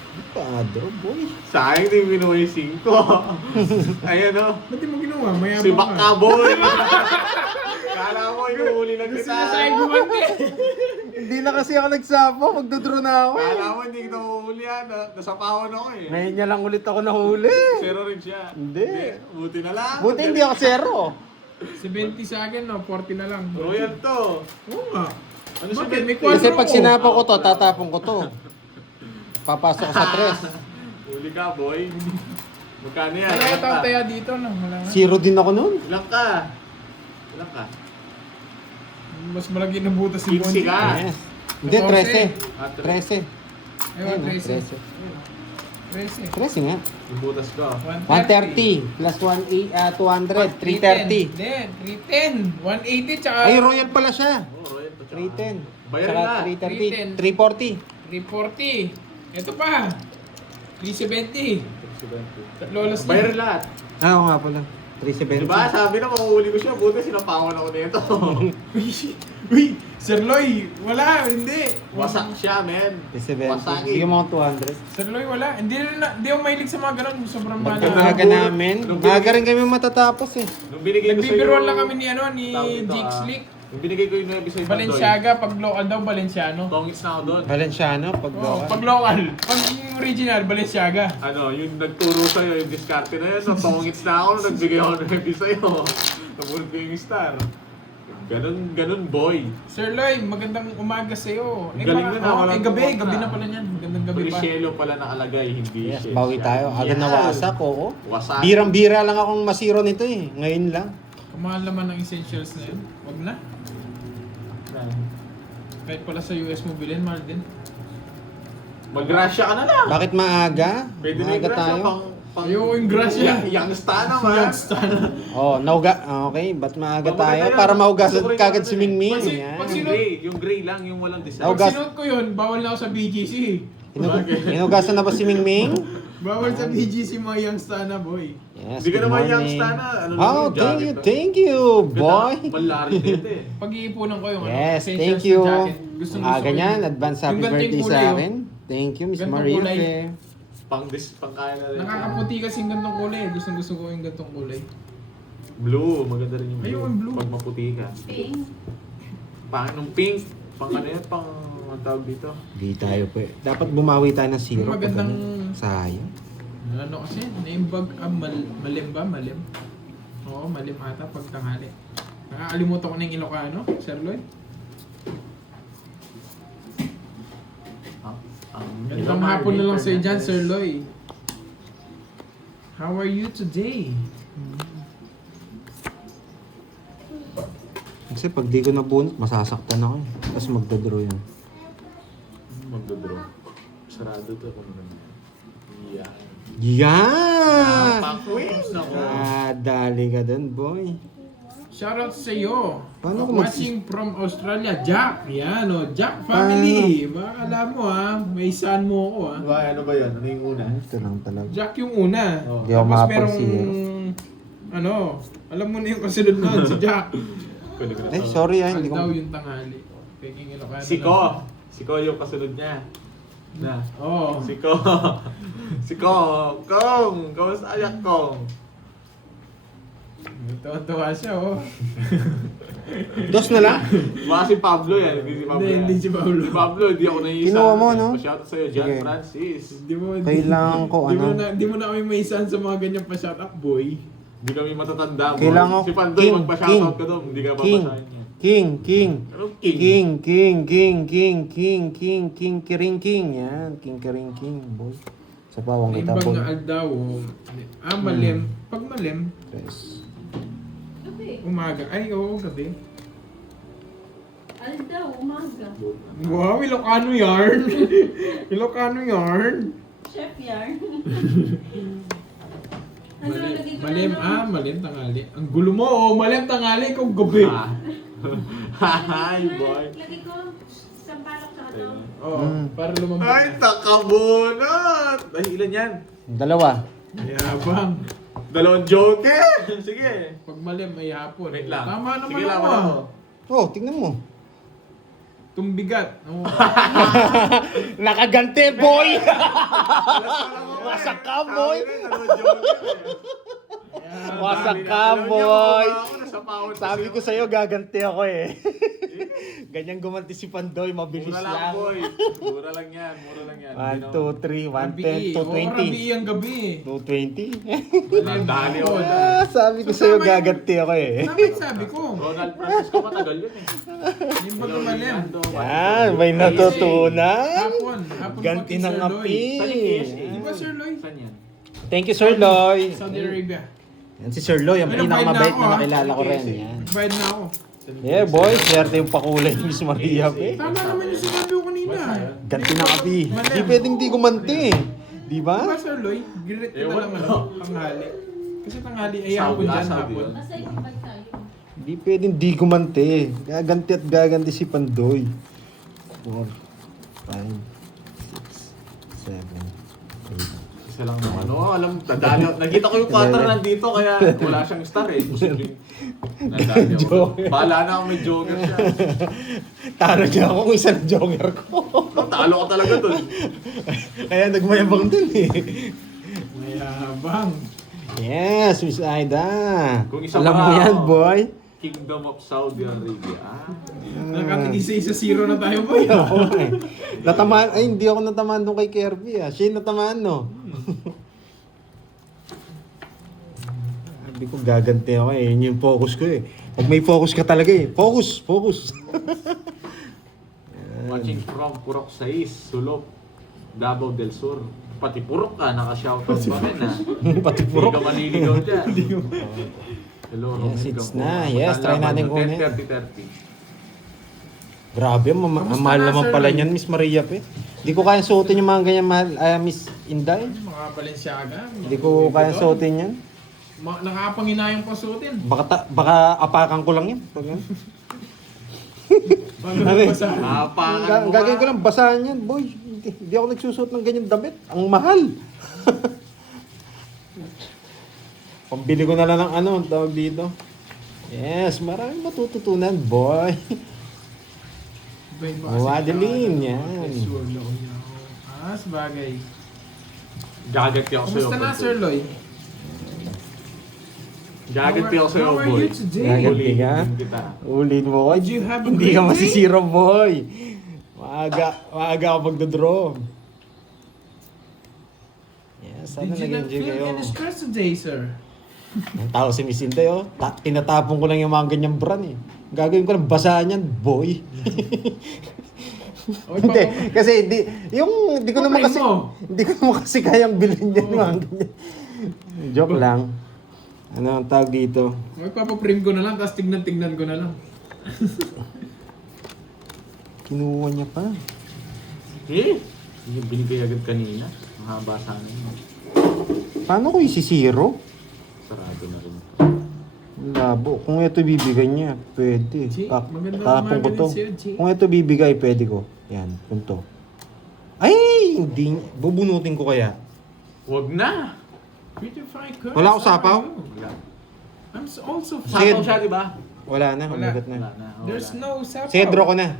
Hindi pa draw, boy. Sayang din minuha yung 5. Ayan o. Ba't di mo ginawa? Mayabang Si Baka boy! Kala mo inuuli lang kita. Sinasabi ko bante. Hindi na kasi ako nagsapaw, magdodraw na ako. Kala mo hindi kita uuuli yan. Nasapawan ako eh. Ngayon niya lang ulit ako nahuli. Zero rin siya. Hindi. Buti na lang. Buti hindi ako zero. 70 sa akin, no? 40 na lang. Royal to. Oo nga. Ano si Bakit? May Betty? kwadro Kasi pag ko. sinapaw ko to, tatapon ko to. Papasok ko sa tres. Huli ka boy. Magkano yan? Wala Ilang tao ka? tayo dito, no? Wala nga. Zero din ako nun. Ilang ka? Ilang ka? Mas malaki na butas si 15 Bonji. ka. Yes. Hindi, 13. Ah, 13. Ayun, Ayun, 13. 13. 13. 13 nga. Yung butas ko. 130 plus 200, 330. Hindi, 310. 180 tsaka Ay, royal pala siya. Oh, Royal to. 310. Bayaran Tsaka na. 330. 340. 340. Ito pa. 370. Lolas na. Bayaran lahat. Oo nga pala. 370. Diba? Sabi na mahuhuli ko siya. Buti sinapawan ako nito. Uy, Sir Loy, wala, hindi. Wasak siya, men. 370. Wasaki. Bigyan mo ako 200. Sir Loy, wala. Hindi ako mahilig sa mga ganun. Sobrang mahal. Magkano? Maaga namin. Maaga rin kami matatapos eh. Nung binigay ko sa'yo... Nagbibiruan lang kami ni Tawag dito, Jake Slick. Nung binigay ko yung 9 sa'yo, Balenciaga, pag local daw, Balenciano. Tongits na ako doon. Valenciano, pag Oh, pag local. Pag original, Balenciaga. Ano, yung nagturo sa'yo, yung diskarte na yun, so tongits na ako, nung nagbigay ako ng 9 sa'yo. Napunod ko yung star. Ganun boy. Sir Loy, magandang umaga sa'yo. Galing na, walang gabi kumanta. na pala niyan. Magandang gabi Gabi pa. Yellow pala nakalagay, hindi Yes, shell bawi siya. tayo. Agad na Yan. wasak, oo. Wasak. Birang-bira lang akong masiro nito eh. Ngayon lang. Kamahal naman ng essentials na yun. Wag na. Kahit pala sa US mo bilhin, mahal din. Mag-grasya ka na lang. Bakit maaga? Pwede na yung Maaga grasya tayo. pang... Ayoko yung grasya. Youngsta naman. Oh, okay. Ba't maaga Pag tayo? maganda yan, Para mahugasan gusto ko rin kagad natin si eh. Mingming. Pag- Yan. pag- Yung gray lang, yung walang design. Pag Naugas. sinuot ko yun, bawal na ako sa BGC. Hinugasan na ba si Mingming? Bawal sa BGC mga youngsta na, boy. Yes, Hindi ka good naman morning. youngsta na. Ano Oh, naman, jacket to. thank you, boy. Malari dito eh. Pag-iipunan ko yung Yes, essentials thank na you. jacket. Gustong-gusto ko Ganyan, yun. advance Yung happy ganito yung birthday kulay, sa oh. akin. Thank you, Miss Gantong Maria. kulay. Pang kaya na rin. Nakakaputi kasi yung gantong kulay. Gustong-gusto ko yung gantong kulay. Blue, maganda rin yung blue. Ayun, blue. Pag maputi ka. Pink. Pangin ng pink. Pang ano yan, pang ang tawag dito. Hindi tayo po. Dapat bumawi tayo ng zero. pag Magandang- ano. Sayang. Ano kasi, naimbag, malim ba? Malim? Oo, malim ata pag tanghali. Nakakalimutan ko na yung Ilocano, Sir Lloyd. Gandang hapon na lang sa'yo dyan, Sir Lloyd. How are you today? Kasi pag di ko nabunot, masasaktan ako. Tapos magdodraw yun. Magdodraw. Sarado to kung ano. Yeah. Yan! Pang-quiz na ko. Dali ka dun, boy. Shoutout sa iyo. Paano kung Watching from Australia, Jack. Yan o, Jack family. Baka alam mo ha, may son mo ako ha. Ano ba yan? Ano yung una? Ito lang talaga. Jack yung una. Oh. Di ako Tapos merong, makapag-zero. ano, alam mo na yung kasunod nun, si Jack. Pwede ko na Eh, tawag. sorry hindi ko. Daw yung tanghali. Peking Ilocano. Siko. Siko yung kasunod niya. Na. Oo. Siko. Siko. Kong. Kamusta ayak Kong? Tuwa siya oh. Dos na lang? Baka si Pablo yan. Hindi si Pablo yan. Hindi si Pablo. Si Pablo, hindi ako naiisa. Kinuha mo, no? Pa-shoutout sa'yo, John Sige. Francis. Di mo, Kailangan ko, di mo ano? na, di mo na kami maisan sa mga ganyan pa shout up boy. Hindi kami matatanda mo. Kailangan ko- Si Pandoy, King, magpa-shoutout ka doon. Hindi ka King. papasahin niya. King. Ano King? King. Yan, King, boy. Sa pawang kita, Imbag boy. na aldaw. Malim. Pag malim, Yes. Gabi. umaga. Ay, oo, gabi. Aldaw, umaga. Wow, Ilocano yarn. Ilocano yarn. Chef yarn. Ano, lagay ko Malim, na, no? malim tangali. Ang gulo mo, oh, malim tangali kung gabi. Ah. Hi, Lagay ko boy. na, Lagay ko sampalok sa to. Oo, para lumambot Ay, na. takabunot! Ay, ilan yan? Dalawa. Yabang. Dalawang joker! Sige. Pag malim ay hapon. Wait lang. Tama naman Sige, ako laban ako. ah. Oh, tingnan mo. Tumbigat. Oo. Nakagante, boy! Wasak ka, boy. Dalawang joker Ayan. Wasak ka, Alam niyo, boy! ako, nasa pawad Sabi kasi ko sa'yo, gaganti ako eh. Ganyan gumanti si Pandoy, mabilis Mura lang, lang. boy. Mura lang yan. Mura lang yan. 1, 2, 3, 110, Oo, rabi 220. ang gabi. 220. Malim. Dali ako hapon. na. Ah, sabi ko So, sa'yo, tama yun. gaganti ako eh. Tama yung sabi ko. Ronald Francisco matagal yun eh. Yung baga malim. Yan, may natutunan. Hapon. Hapon Ganti pati ng Sir Loy. api. Saan yung KSA? Di ba Sir Loy? Saan yan? Thank you, Sir Loy. Saudi Arabia. Yan si Sir Loy, ang Ay, nagbayad pinakamabait na ako, na ah. nakilala ko rin. Yan. Bayad na ako. Yeah, boy, swerte yung pakulay ni Miss Maria, eh. Tama naman yung sinabi ko kanina. Ganti ng api. Malim. Di pwedeng di gumanti. Di Di ba ba? Sir Loy? Girit ko na Ewan lang ko. ano, tanghali. Kasi tanghali ay Saudi, hapon dyan Saudi hapon. yun. Basta itibag tayo. Di pwedeng di gumanti. Gaganti at gaganti si Pandoy. 4, 5, 6, 7, 8. Isa lang naman. Oh, alam, nadali ako. Nakita ko yung cutter nandito kaya wala siyang star eh. Posibleng nadali ako. Joker. Bahala na ako may joker siya. Talo niya ako kung isa na joker ko. No, talo ko talaga dun. Kaya nagmayabang dun eh. Mayabang. Yes, Miss Aida. Kung isa Alam pa mo ako. yan, boy. Kingdom of Saudi Arabia. Nakatig-isa-0 na tayo boy. Oo eh. Natamaan, ay hindi ako natamaan doon kay Kirby ah. Siya yung natamaan no. Sabi ko gaganti ako eh. Yun yung focus ko eh. Pag may focus ka talaga eh. Focus, focus. Watching from Purok 6, Sulok, Davao del Sur. Pati Purok ka, naka-shoutout pa rin ha. Pati Hindi puro. ka maniligaw dyan. Hello, Yes, Romel it's Gampo. na. Yes, try natin kunin. 10-30-30. Grabe, Kamusta mahal na, naman Sir pala Lloyd? niyan, Miss Maria pe. Hindi ko kaya suotin yung mga ganyan mahal, Miss Inday. Mga Balenciaga. Hindi ko kaya suotin yan. Nakapanginayang pasuotin. Baka apakan ko lang yan. Pag yan. Paano nabasa? Napangan mo Gagawin ko ba? lang basahan yan, boy. Hindi ako nagsusuot ng ganyan damit. Ang mahal. Pambili ko na lang ng ano, ang tawag dito. Yes, maraming matututunan, boy. Madeline, yan. Sabagay. Gagati ako sa'yo. Kumusta na, Berto. Sir Loy? Gagati ako sa'yo, How are boy. you today? Gaganti Ulitin ka? kita. Ulin mo ko. Did you have a Hindi great ka day? masisira, boy. Maaga ako magdodraw. Yes, sana Did you not nag-enjoy feel kayo. any stress today, sir? Ang tao si Miss Inday, oh. Tinatapon ko lang yung mga ganyang brand eh. Gagawin ko lang basahan yan, boy. Oy, Hindi, papa- kasi hindi ko naman Papain kasi, mo. hindi ko naman kasi kayang bilhin yan, Oo. mga ganyan. Joke lang. Ano ang tawag dito? Magpapaprint ko na lang, tapos tignan-tignan ko na lang. Kinuha niya pa. Eh, yung binigay agad kanina. Mahaba sana yun. Paano ko isisiro? Sarado na rin. Labo. Kung ito bibigay niya, pwede. Chi, maganda Tapon ko mga to. ganun siya, Chi. Kung ito bibigay, pwede ko. Yan, punto. Ay, hindi. Bubunutin ko kaya. Huwag na! Pretty fine curves. Wala ako sapaw? Wala. I'm also Sige. Sapaw siya, di ba? Wala na, Wala. umagat na. Wala na. wala. There's no sapaw. Sige, draw ko na.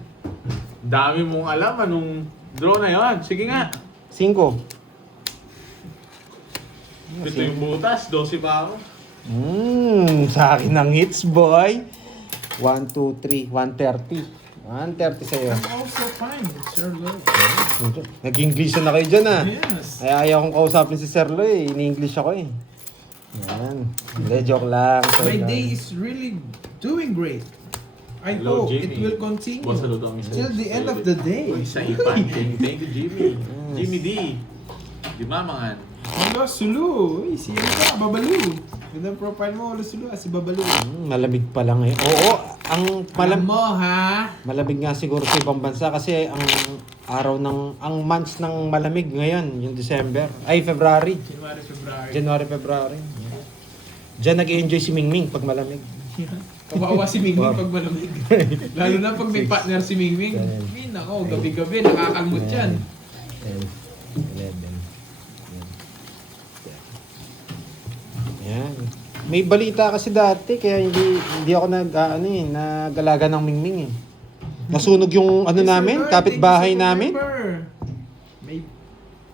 Dami mong alam anong draw na yon. Sige nga. 5. Ito yung butas, 12 pa ako. Sa akin ang hits, boy. 1, 2, 3, 130. 130 sa'yo. I'm also fine, Sir Loy. Nag-English na kayo dyan, ah. Yes. Ay, ayaw kong kausapin si Sir Loy. Ini-English ako eh. Yan. Hindi, joke lang. My day is really doing great. I Hello, hope it Jimmy. will continue Boss, saludo ang isa. till the end of the day. Uy, sa ipan. Thank you, Jimmy. Jimmy D. Di ba, mangan? Hello, Sulu. Uy, siya ka, Babalu. Ganda ang profile mo, Hello, Sulu. Si Babalu. Malamig pa lang eh. Oo, ang Alam mo, ha? malamig nga siguro sa ibang bansa kasi ang ang months ng malamig ngayon, yung December. Ay, February. January, February. January, February. Yan. Diyan nag-enjoy si Mingming pag malamig. Kawawa si Mingming pag malamig. Lalo na pag may partner si Mingming. Min, ako, gabi-gabi, nakakalmot yan. 10, 11. Yan. May balita kasi dati kaya hindi ako nag-alaga ng Mingming eh. Nasunog yung ano namin, kapitbahay namin. May...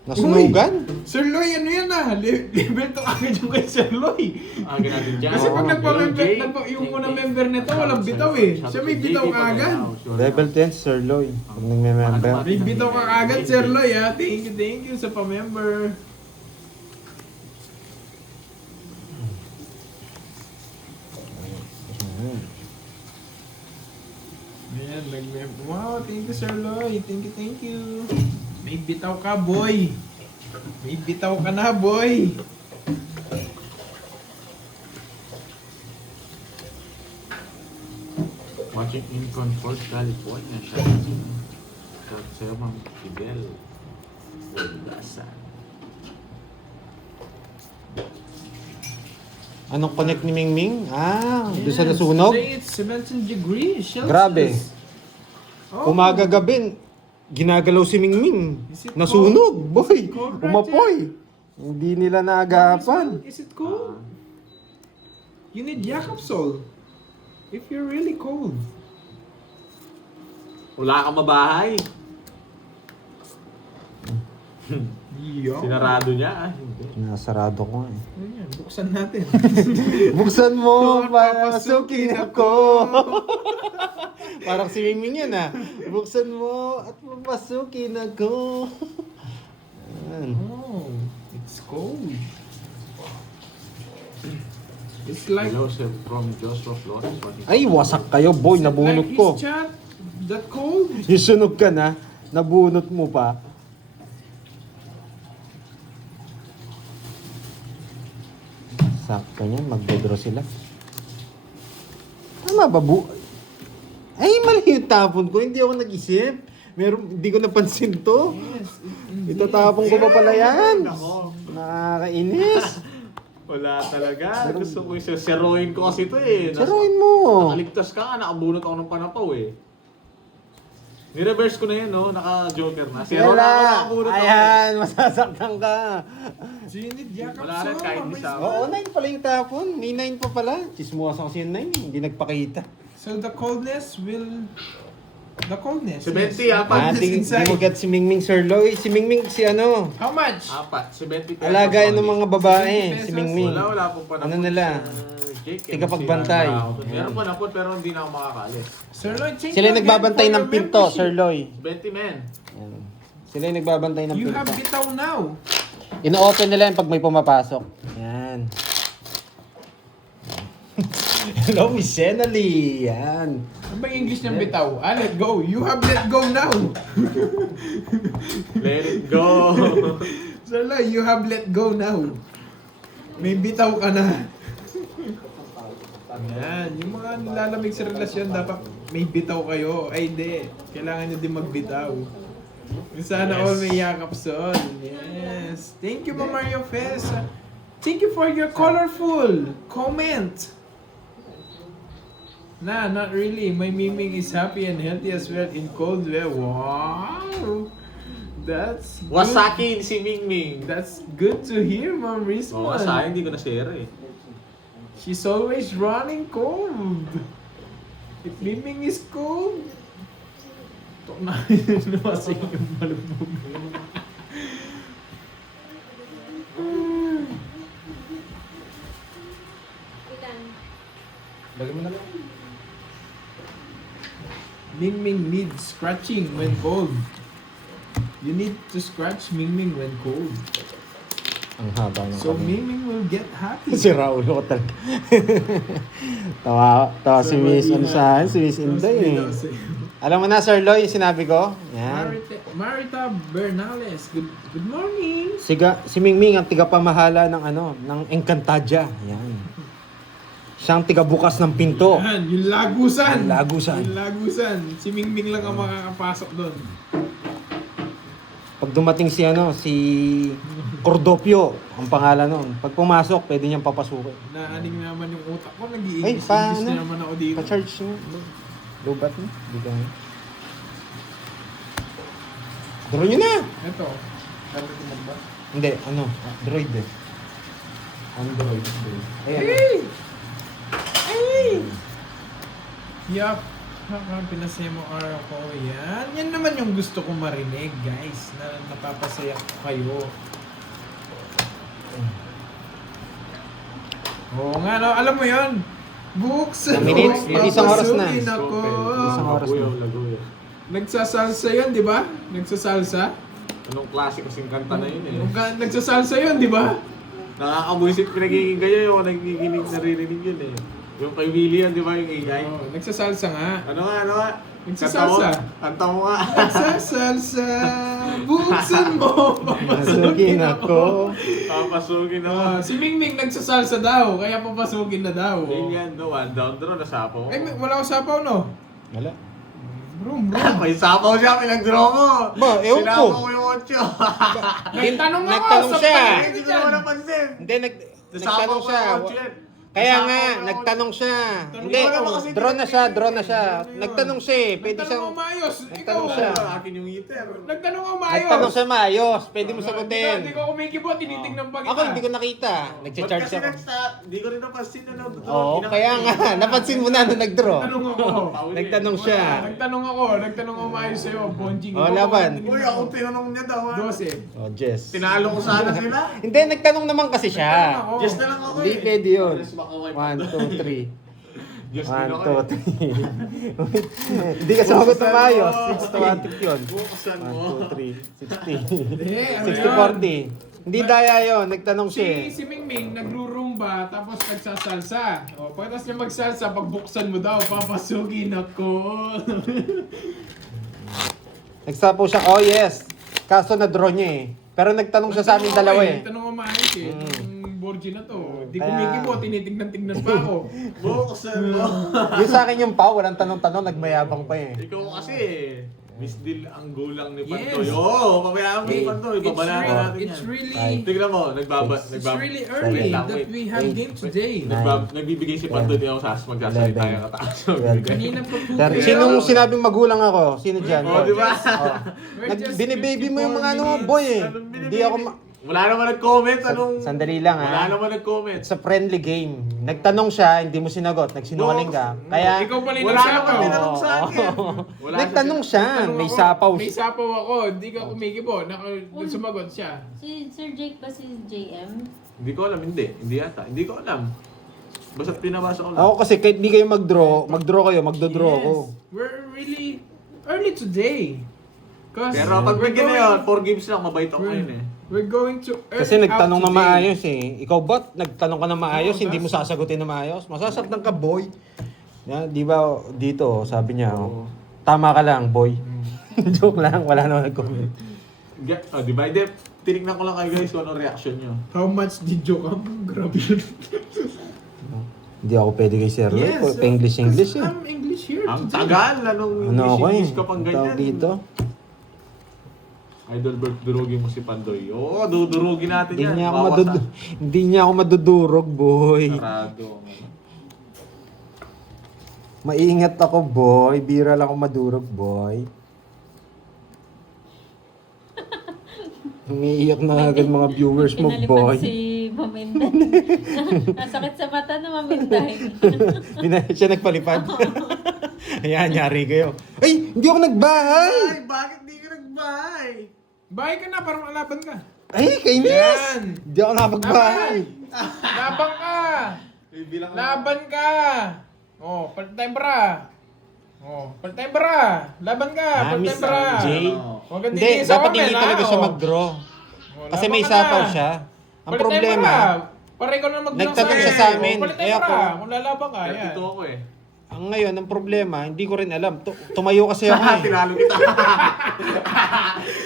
Nasunugan. Sir Loy, ano yan ah? Level 2 agad yung kay Sir Loy. Aga natin dyan. Kasi pag Hello, Jay. yung unang member nito, walang bitaw eh. Siya may bitaw ka agad. Level 10, Sir Loy. Pag nagme-member. May bitaw ka agad, Sir Loy ah. Thank you sa pa-member. Ayan, nag-member. Wow, thank you Sir Loy. Thank you. May bitaw ka, boy. May bitaw ka na, boy. Watching in Concord, California. Shout sa'yo, Ma'am Fidel. Walasan. Anong connect ni Mingming? Doon sa nasunog? Today it's 17 degrees Celsius. Grabe. Oh. Umaga-gabi, ginagalaw si Mingming. Is it Nasunog, cold? boy. Is it cold, Umapoy. Hindi nila naagapan. Is it cold? You need Jakobsol. If you're really cold. Wala kang mabahay. Yeah. Sinarado niya. Hindi. Nasarado ko eh. Ayan, buksan natin. Buksan mo, Papasukin papasukin ako. Parang si Mingming yan ah. Buksan mo at papasukin ako. Ayan. Oh, it's cold. It's like Joseph from Joshua Flores. Ay, wasak kayo boy, nabunot like ko. his chat. That cold? Yung sunog ka na, nabunot mo pa. Sakto niyan, magdodraw sila. Tama ba bu? Ay, mali yung tapon ko. Hindi ako nag-isip. Hindi ko napansin to. Yes. Itatapon ko pa pala yan. Ako. Nakakainis. Wala talaga. Gusto ko yung seroin ko kasi ito eh. Saruin mo. Nakaligtas ka nga, nakabunot ako ng panapaw eh. Ni-reverse ko na yan, no? Naka-joker na. Zero na ako, Wala. nakabunot ako. Ayan, masasaktan ka. So you need Jakobsol. Wala rin kahit isa. Oo, 9 pala yung tapon. May 9 pa pala. Chismosa kasi yung 9. Hindi nagpakita. So the coldness will... The coldness. 70 yes. apat. Di Inside. mo get si Mingming Sir Loy. Si Mingming si ano? How much? Apat. 70 pesos. Alagayan ng mga babae. 70 Si pesos. Mingming. Wala pong panapot. Ano nila? Jake, Tigapagbantay. Meron panapot pero hindi na ako makakalis. Sir Lloyd, thank Sila you yung nagbabantay again ng for your pinto, membership. Sir Loy. 20 men. Ayan. Sila yung nagbabantay ng You pinto. have bitaw now. Ino-open nila yan pag may pumapasok. Yan. Hello, Miss Senali. Yan. Ano ba yung English ng bitaw? Let go. You have let go now. Let it go. Sir Lloyd, you have let go now. May bitaw ka na. Yan. Yung mga nilalamig sa relasyon, dapat may bitaw kayo. Ay, hindi. Kailangan nyo din magbitaw. Sana all may yakapson. Yes. Thank you, Mario Fest. Thank you for your colorful comment. Nah, not really. My Miming is happy and healthy as well in cold weather. Wow! That's good. Wasakin si Mingming. That's good to hear, Ma'am Risman. Oo, sayang hindi ko na-share eh. She's always running cold. If Miming is cold, ito na lumasing yung malubog. Ilan? Lagyan mo na lang. Mingming needs scratching when cold. You need to scratch Mingming when cold. Ang haba ng So kami. Mingming will get happy. Si Raul ko talaga. tawa si Miss, ano sa akin, si Miss Inday eh. Alam mo na, Sir Loy, yung sinabi ko? Yan. Marita Bernales, good morning. Si Mingming ang tigapamahala ng ng Encantadia. Yan. Siyang tigabukas ng pinto. Yan, yung lagusan. Yung lagusan. Yung lagusan. Si Mingming lang ang makakapasok doon. Pag dumating si Cordopio, ang pangalan nun. Pag pumasok, pwede niyang papasukin. Naaning naman yung utak ko. Ay, Nag-iingis paano? na naman ako dito. Pa-charge mo. Lobat mo. Hindi ka. Draw nyo na! Ito. Dapat mo ba? Hindi, Android eh. Android. Ayan. Hey! Hey! Yup. Pinasaya mo araw ko. Yan. Yan naman yung gusto ko marinig, guys. Na napapasaya ko kayo. Oo nga, no? Alam mo yun. Books. Isang minutes? Isang oras na. Papasukin ako. Isang oras na. Laguyaw. Nagsasalsa yun, di ba? Nagsasalsa? Anong klase kasing kanta na yun eh. Nagsasalsa yun, di ba? Nakakabuisit pinagiging kayo yung nagiginig naririnig yun eh. Yung kay William, di ba yung ingay? Oo, nagsasalsa nga. Ano nga? Nagsasalsa. Kanta mo nga. Nagsasalsa. Buksan mo. Papasukin ako. Papasugin ako. Si Mingming nagsasalsa daw, kaya papasukin na daw. William, no? One down draw, nasapo. Ay, wala akong sapaw, no? Wala. Brum. May sapaw siya, pinag-draw mo. Ba, ewan ko. Sinapaw ko yung 8. Nagtanong ako Nagtanong sa siya. pangalan Hindi ko dyan. naman napansin. Hindi, Nasapaw nagtanong ko siya. yung 8 yan. Kaya Nasapaw nga, ko yung- nagtanong siya. Tanong Hindi, ko naman kasi draw na siya. Ano Nagtanong siya eh. Pwede Nagtanong siyang... ako maayos. Ikaw. Nagtanong siya. Akin yung heater. Nagtanong ako maayos. Nagtanong siya maayos. Pwede mo sagutin. Hindi ko kumikibot, tinitingnan pa kita. Ako hindi ko nakita. Ba't Nagcha-charge kasi ako. hindi ko rin napansin na Oo, kaya nga. Napansin mo na nung nag-draw. Nagtanong ako. Nagtanong siya. Nagtanong ako maayos sa'yo. Bonjing. Oh, laban. Uy, ako tinanong niya daw. 12. Oh, Jess. Tinalo ko sana sila. Hindi, nagtanong naman kasi siya. Nagtanong ako. Just na lang ako Hindi eh. pwede yun. Just baka kay 1, 2, 3. Just 1, din ako 2, eh. 3. Hindi ka sumagot na maayos. Buksan 6 to 1 yun. Buksan 1, mo. 2, 3, 60. Hindi, ano 60, yun? 40. Hindi daya yun. Nagtanong siya eh. Si Mingming nagrurumba tapos nagsasalsa. O, pagkatapos niya magsalsa, pagbuksan mo daw, papasukin ako. Nagsapo siya. Oh yes. Kaso na-draw niya eh. Pero nagtanong siya sa amin dalawa eh. Nagtanong ako maayos eh. Itong Borgie na to. Di Kaya- kumikibot, tinitignan-tignan pa ako. Buksan mo. Yung sa akin yung pau, walang tanong-tanong, nagmayabang pa eh. Ikaw kasi eh. Miss Dil ang gulang ni Yes. Pantoy. Oo, pabayaan mo ni Pantoy. Babalatan natin It's yan. really, Tignan mo, it's really early Wait lang, that wait. we have game today. Nagbibigay si Pantoy di ako sa magsasalita 11. yung kataas. Kanina pa po. Sir, sinong sinabing magulang ako? Sino dyan? Oh, di ba? Oh. Binibaby mo yung mga ano mo, boy eh. Anong Hindi ako Wala naman nag-comment. Anong... Sandali lang Wala ha. naman nag-comment. It's a friendly game. Nagtanong siya, hindi mo sinagot. Nagsinungaling ka. Kaya, Ikaw pala yung Wala nagsapaw. naman tinanong sa akin. Wala nagtanong siya. Tanong May ako, sapaw May siya. sapaw ako. Hindi ka kumikibot. Sumagot siya. Si Sir Jake ba si JM? Hindi ko alam, hindi. Hindi yata. Hindi ko alam. Basta pinabasa ko lang. Ako kasi kahit di kayo mag-draw kayo, magdodraw ako. We're really early today. Pero pag bigyan na yun, 4 games lang, mabait ako ngayon eh. We're going to earn Kasi nagtanong out na today. maayos eh. Ikaw ba't nagtanong ka na maayos, hindi mo sasagutin na maayos? Masasaktan ka, boy. Yan, di ba dito, sabi niya, Oo. tama ka lang, boy. Joke lang, wala naman nag-comment. Di ba? Hindi, tinignan ko lang kayo guys kung ano reaction nyo. How much did you come? Grabe yun. Hindi ako pwede kay Sir Roy, pa-English eh. I'm English here Ang today. tagal! Anong Ano ako eh, English ka pang ang tawag ganyan? dito. Idol Bert, durugin mo si Pandoy. Oo, dudurugin natin yan. Hindi niya ako madudurog, boy. Sarado. Maingat ako, boy. Bira lang ako madurog, boy. Umiiyak na agad mga viewers mo, Kinalipad boy. si Maminday. Nasakit sa mata na Maminday. Siya nagpalipad. Ayan, nyari kayo. Ay, hindi ako nagbahay! Ay, bakit di ka nagbahay? Bahay ka na, parang alaban ka. Ay, kainis! Yan! Hindi ako nakapagbahay. Laban ka! Bilang Laban ka! Oh, part-time bra! Oh, part-time bra! Laban ka! Ah, Miss Part-time bra! J. Huwag kang Hindi, titigil sa dapat amin, hindi ha? talaga siya Oh. mag-draw. Oh, Kasi laban may ka sapaw na. siya. Ang Part-time problema, bra. Pare ko na mag-draw nagtanong siya sa amin. Part-time Eh, bra. ako- Kung lalaban ka, yan. Dito ako eh. ang ngayon, ang problema, hindi ko rin alam. Tumayo kasi ako eh. Tinalo kita.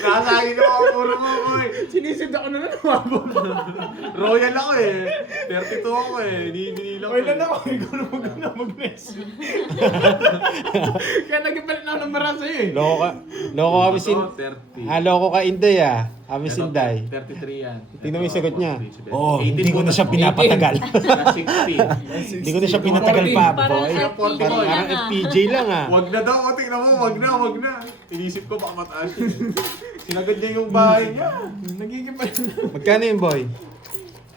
Nasa akin mo ako, puro mo, boy. Sinisid ako na umabot. Royal ako eh. 32 ako eh. Hinihingi lang Okay lang ako, ikaw na mag-message. Kaya nag-ipalit na ako ng bara sa'yo eh. Loko kami sin... Ito, 30. Loko ka Inday Kami Ito, sinday. 33 yan. Tingnan mo yung sagot niya. 18 Oh, hindi ko na siya mo. pinapatagal. 16. Hindi ko na siya pinatagal pa, Parang boy. FPJ Parang lang FPJ lang Wag na daw, tingnan mo, wag na. Inisip ko baka mataas yun. Sinagad niya yung bahay niya. Nagigipal na. Magkano yun, boy?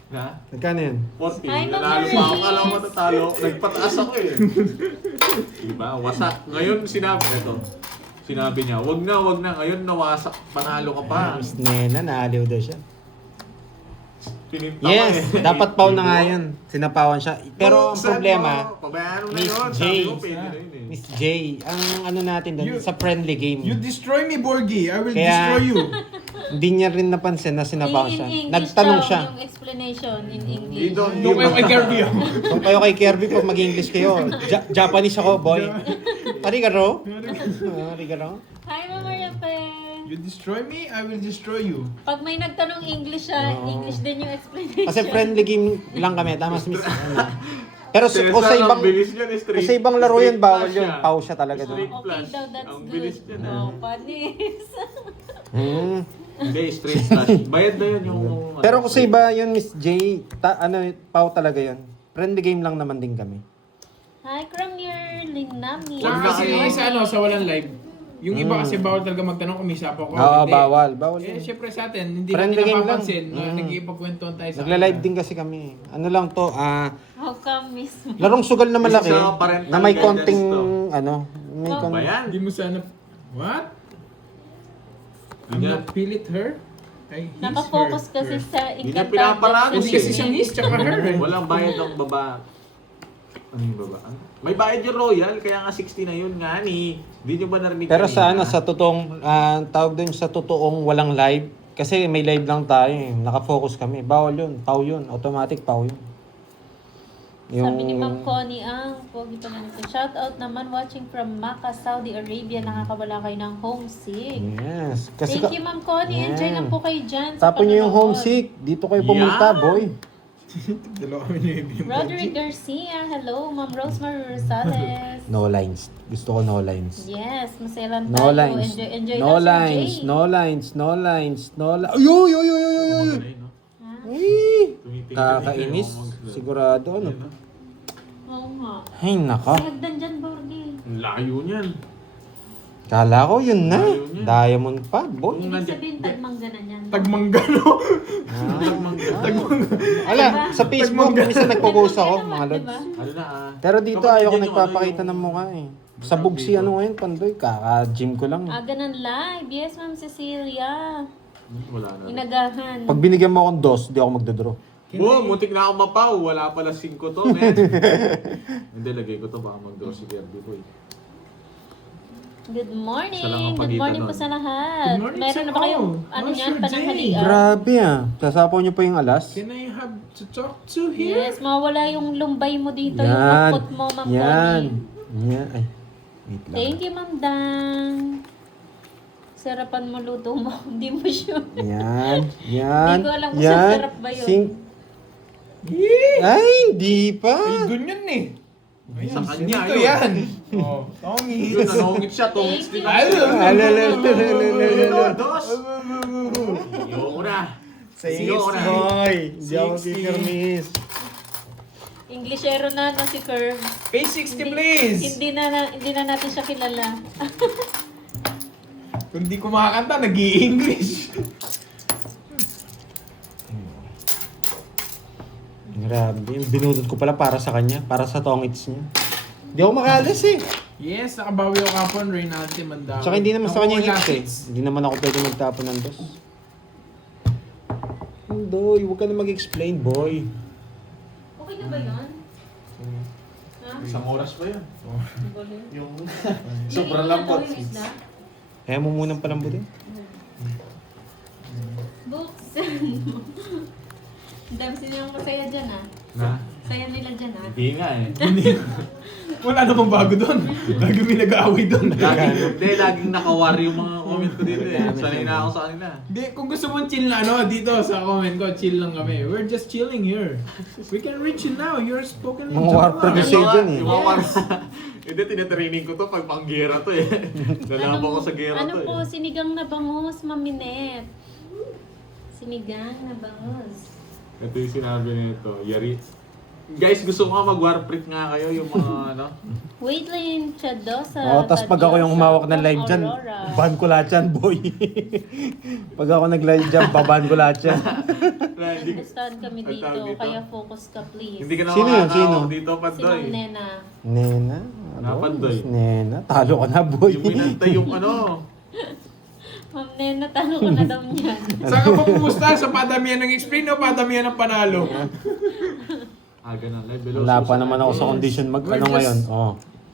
Na? Magkano yun? 40. Ay, Nanalo Mama pa ako, Riz. alam mo matatalo. Nagpataas ako eh. Diba? Wasak. Ngayon sinabi, ito. Sinabi niya, wag na. Ngayon nawasak, panalo ka pa. Miss Nena, naaliw daw siya. Pininta Yes, ko eh. dapat pau na nga yun. Sinapawan siya. Pero ang Buksan problema, mo. Pabayaan mo na Miss yun. J. Sabi mo, pwede na yun eh. Miss J, ang ano natin doon, You- sa friendly game. You destroy me, Borgie. I will Kaya- destroy you. Hindi niya rin napansin na sinapawan siya. In English Nagtanong daw siya. yung explanation in You English. don't Doon kayo kay Kirby. Kung kayo kay Kirby, pag mag-English kayo, Japanese ako, boy. Arigaro? Arigaro? Hi, Mama Rafael. You destroy me, I will destroy you. Pag may nagtanong English siya, Oo. English din yung explanation. Kasi friendly game lang kami. Tama si Miss. Ano. Pero Cesar, kung sa ibang ang bilis niyan, straight. kung sa ibang laro yun, straight bawal flash yun. siya. Pau siya talaga doon. Straight Okay flash. daw, that's Ang good. bilis niyan, Oh, panis. Hmm. Hindi, straight flash. Bayad na yun yung... Pero kung sa iba yun, Miss J, Pau talaga yun. Friendly game lang naman din kami. Hi, Cramir Linami. Wag na Kasi kayo. sa sa walang live, yung iba kasi bawal talaga magtanong kung may sapo ko. Oo, hindi. bawal. Bawal Eh, yun. syempre sa atin, hindi Friendly natin game napapansin lang. na nag-iipagkwentuhan tayo sa Nagla-live din kasi kami. Ano lang to, How come mismo? larong sugal na malaki Isa sa parental na may guidance konting to. ano, may Oh. konting Bayan. Hindi mo sana... What? I'm Hindi not feel it her? Ay, he's Nakafocus her, kasi her. sa Hindi niya Encantadia. pinaparanas Hindi kasi siyang is, tsaka her. Walang bayad ang baba. Ano yung baba? Ano? May bayad yung Royal, kaya nga 60 na yun nga ni. Hindi nyo ba narinig Pero sa ano, kanina? sa totoong, tawag doon sa totoong walang live, kasi may live lang tayo eh. Nakafocus kami. Bawal yun. Pau yun. Automatic pau yun. Sabi ni Ma'am Connie, pogi pa naman ito. Shout out naman watching from Makkah, Saudi Arabia. Nakakawala kayo ng homesick. Yes. Kasi Thank you, Ma'am Connie. Enjoy Yan. lang po kayo dyan. sa Tapon niyo yung panonood. homesick. Dito kayo pumunta, Yan. boy. Dalawa kami ni Bill Roderick Garcia. Hello, Ma'am Rosemary Rosales. No lines. Gusto ko no lines. Yes, masaya lang No tayo. lines. Enjoy No lang, Sir lines. Jay. No lines. No lines. No lines. Yo, yo, yo, yo, yo, yo. Tumagalay, no? Ha? Ay, Tumitingin kakainis. ka dito. Sigurado, ano? Ayun, no? Oo nga. Ay, naka. May hagdan dyan, Borgie. Ang layo niyan. Kala ko yun na. Ayaw niya. Diamond pa, boy. Kung Ibig nandiyan- sabihin, tagmangga na yan. Tagmanggano. Ala, sa Facebook, minsan nagpo-post ako, mga lods. Diba? Ano na Pero dito Kapag ayoko yan yung nagpapakita ano, ng yung- mukha eh. Sa bugsi ano ngayon, Pandoy, kaka-gym ko lang. Aga ng live. Yes, Ma'am Cecilia. Wala na. Inagahan. Pag binigyan mo akong dos, di ako magdodraw. Boom, muntik na ako mapaw. Wala pala 5 to, men. Hindi, lagay ko to. Baka mag-draw si Kirby Boy. Good Isa lang morning. ang Good pagitan morning nun. po sa lahat. Good morning Meron sa na ba kayong all. ano How's yan, your day? pananghalian? Grabe ah. Sasapaw niyo pa yung alas. Can I have to talk to here? Yes, mawala yung lumbay mo dito, yung Yan. lungkot mo, Ma'am Yan. Connie. Yan. Ay, wait lang. Thank you, Ma'am Dan. Sarapan mo luto mo. Hindi mo sure. Yan. Yan. Hindi ko alam kung Yan. sasarap ba yun. Ay, hindi pa. Ay, ganyan eh. Ayun, Sa kanya, ito yun. yan. Oh, Tommy. Yun, nanungit siya. Tungits din. Thank you. Yun, dos. Ayoko na. Say Ayoko it's na. Boy, hindi ako 60. pipirmis. Englishero na si Curve. Pay 60 please. Hindi na natin siya kilala. Kung di ko makakanta, nag-i-English. Grabe, yung binudod ko pala para sa kanya, para sa tongits niya. Hindi ako makalas eh. Yes, nakabawi ako kapon, Reynaldi Mandawi. Tsaka hindi naman sa kanya yung Ako, hits eh. hits. Hindi naman ako pwede magtapon ng dos. Doy, huwag ka na mag-explain, boy. Okay na ba yun? Ha? Isang oras pa yan. Yung Sobrang sobrang lambot. Kaya mo munang palambutin. Books. Ang dami silang masaya dyan ah. Na? Saya nila dyan ah. Hindi nga eh. Wala namang bago doon. Lagi may nag-aaway doon. Laging nakawar yung mga comment ko dito eh. Sanay na ako sa kanila. Di, kung gusto mong chill na dito sa comment ko, chill lang kami. We're just chilling here. We can reach you now. You're spoken in Mga war Java. producer dyan eh. Yung mga hindi, tinatraining ko to pag pang-gera to eh. Nalaban ko sa gera ano to po, eh. sinigang na bangus, Maminet. Sinigang na bangus. Ito yung sinabi nito, Yari. Guys, gusto ko nga mag-warprint nga kayo yung mga ano. Wait lang, Chado sa Oo, tas pag ako yung humawak ng live dyan, Aurora. ban ko lahat yan, boy. Pag ako nag-live dyan, baban ko lahat yan. Hindi, Gustahan kami Ang dito, tawag dito? kaya focus ka please. hindi ka na Sino yun? Sino? makakawak dito, Si Ma'am Pandoy. Nena. Nena? Napandoy. Nena, talo ka na, boy. Yung minantay yung ano. Ma'am Nena, talo ka na daw niyan. Saan ka pa pumusta? Sa padamihan ng explain o padamihan ng panalo? Ganun. Live below. Wala pa naman ako sa condition mag We're ano just- ngayon. Oh.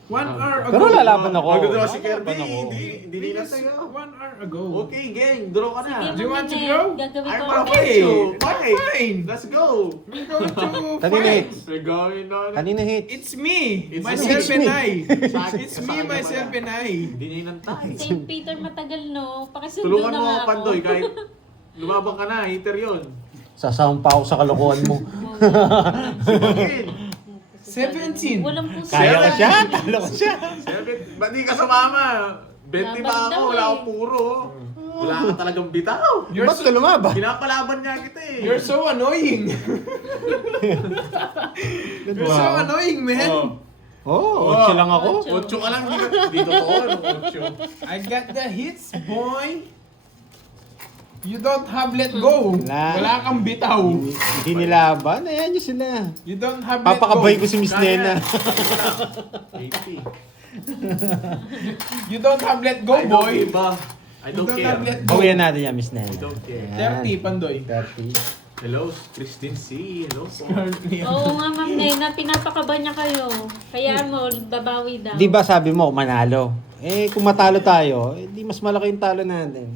1 hour ago. Pero lalaban ako. Maganda ba si Kirby? Lalaban ako. Hindi nila tayo. 1 hour ago. Okay, gang. Draw ka na. Sige, Do you want to Ma'am go? Nena, gagawin I'm ko. okay. I'm fine. Let's go. We're going to Kanina fight. hits. We're going on. Kanina hit. It's me, It's myself me. and I. Sakit It's ka me, sa kanya myself pala. and I. Hindi niya inantay. St. Peter matagal no, pakisundo Tulungan na mo nga ako, ako. Pandoy. Kahit lumabang ka na, hater yun. Sasawang pa ako sa kalokohan mo. Sibahin. 17. Walang puso. Kaya ka siya? Talo ka siya. Ba't di ka sumama? 20 pa Labang ako, daw wala eh. akong puro. Wala ka talagang bitaw. You're Ba't so, ka lumaban? Pinapalaban niya kita eh. you're so annoying. You're so annoying, man. Oh, otso lang ako. Ocho ka lang, dito to, ocho. I got the hits, boy. You don't have let go. Wala. Wala kang bitaw. Hindi nilaban. Ayan nyo sila. You don't have let go. Papakabay ko si Miss Kaya. Nena. 80. You don't have let go, I don't boy. give a- I don't You don't care. have let go. Bawian natin yan, Miss Nena. I don't care. Ayan. 30, Pandoy. 30. Hello, Christine C. Hello po. Oo nga, Ma'am Nena, pinapakaba niya kayo. Kaya mo, babawi daw. Di ba sabi mo, manalo? Eh, kung matalo tayo, eh, di mas malaki yung talo natin.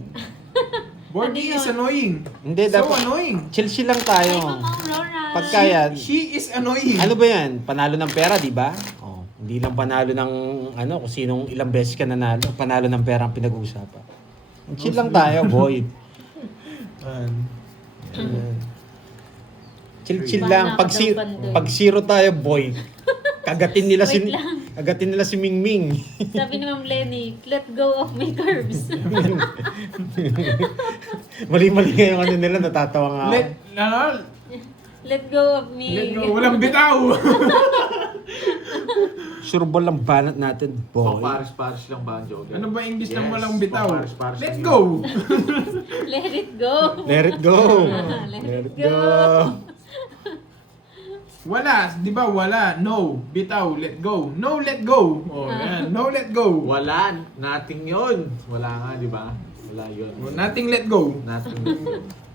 Bordy is annoying. Hindi, So dapat annoying. chill lang Ay, tayo. Ma'am Aurora. Pagka yan, She is annoying. ano ba yan? Panalo ng pera, di ba? Oh, hindi lang panalo ng ano, kung sinong ilang beses ka nanalo. Panalo ng pera ang pinag-uusapan. Chill lang tayo, boy. Chill lang. Bahala ka daw, Pandoy. Pag zero tayo, boy. Kagatin nila si Wait lang. Kagatin nila si Mingming. Sabi ni Ma'am Lenny, let go of my curves. Mali-mali nga yung ano nila, natatawa nga ako. Let go of me. Let go. Walang bitaw. Sureball lang banat natin, Pang boy. Paris lang ba ang joke? Ano ba English ng Yes, walang bitaw? pang Paris Let lang go. Let it go. Let it go. Let it go. Wala, di ba wala? No, bitaw, let go. No, let go. Oh, yan. No, let go. Wala, nothing yun. Wala nga, di ba? Wala yun. Nothing let go. Nothing.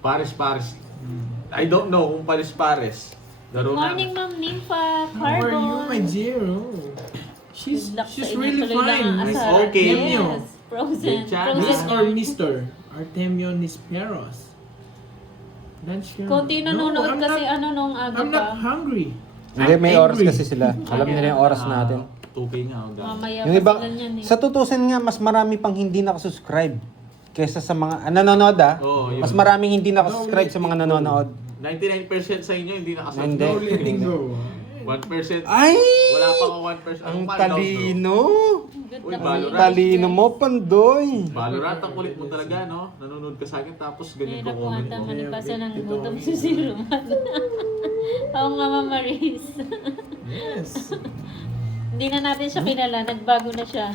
Paris. I don't know kung Paris. Laro na. Morning, Ma'am Nympha. How are you, Carbon. my dear? Oh. Good luck She's sa inyo. really Tuloy lang ang fine. Nice. asal. Okay. Yes. Frozen. Good job. Miss Frozen or yun. Mr. Artemio Nisperos. Lunch ka. Konti nanonood I'm kasi not- ano nung aga I'm not pa. hungry. Hindi, may I'm oras angry. kasi sila. Alam nila yung oras natin. 2K nga. oh, God. Mamaya Yung pa iba, sila niyan eh. sa tutusin nga, mas marami pang hindi nakasubscribe kesa sa mga nanonood Oo, yun. Mas maraming hindi nakasubscribe sa mga nanonood. 99% sa inyo hindi nakasama. Hindi. No letting go. 1%. Ay! Wala pa ako 1%. Ang Anong talino! Good Uy, luck sa Valorant. inyo. Talino mo, Pandoy! Valorant, ang kulit mo talaga, no? Nanonood ka sa akin tapos ganyan Mahirap ko po comment ata mo. manipasa ng gutom si Zero Man. Oo nga, Ma'am Maris. Yes. Hindi na natin siya kilala. Nagbago na siya.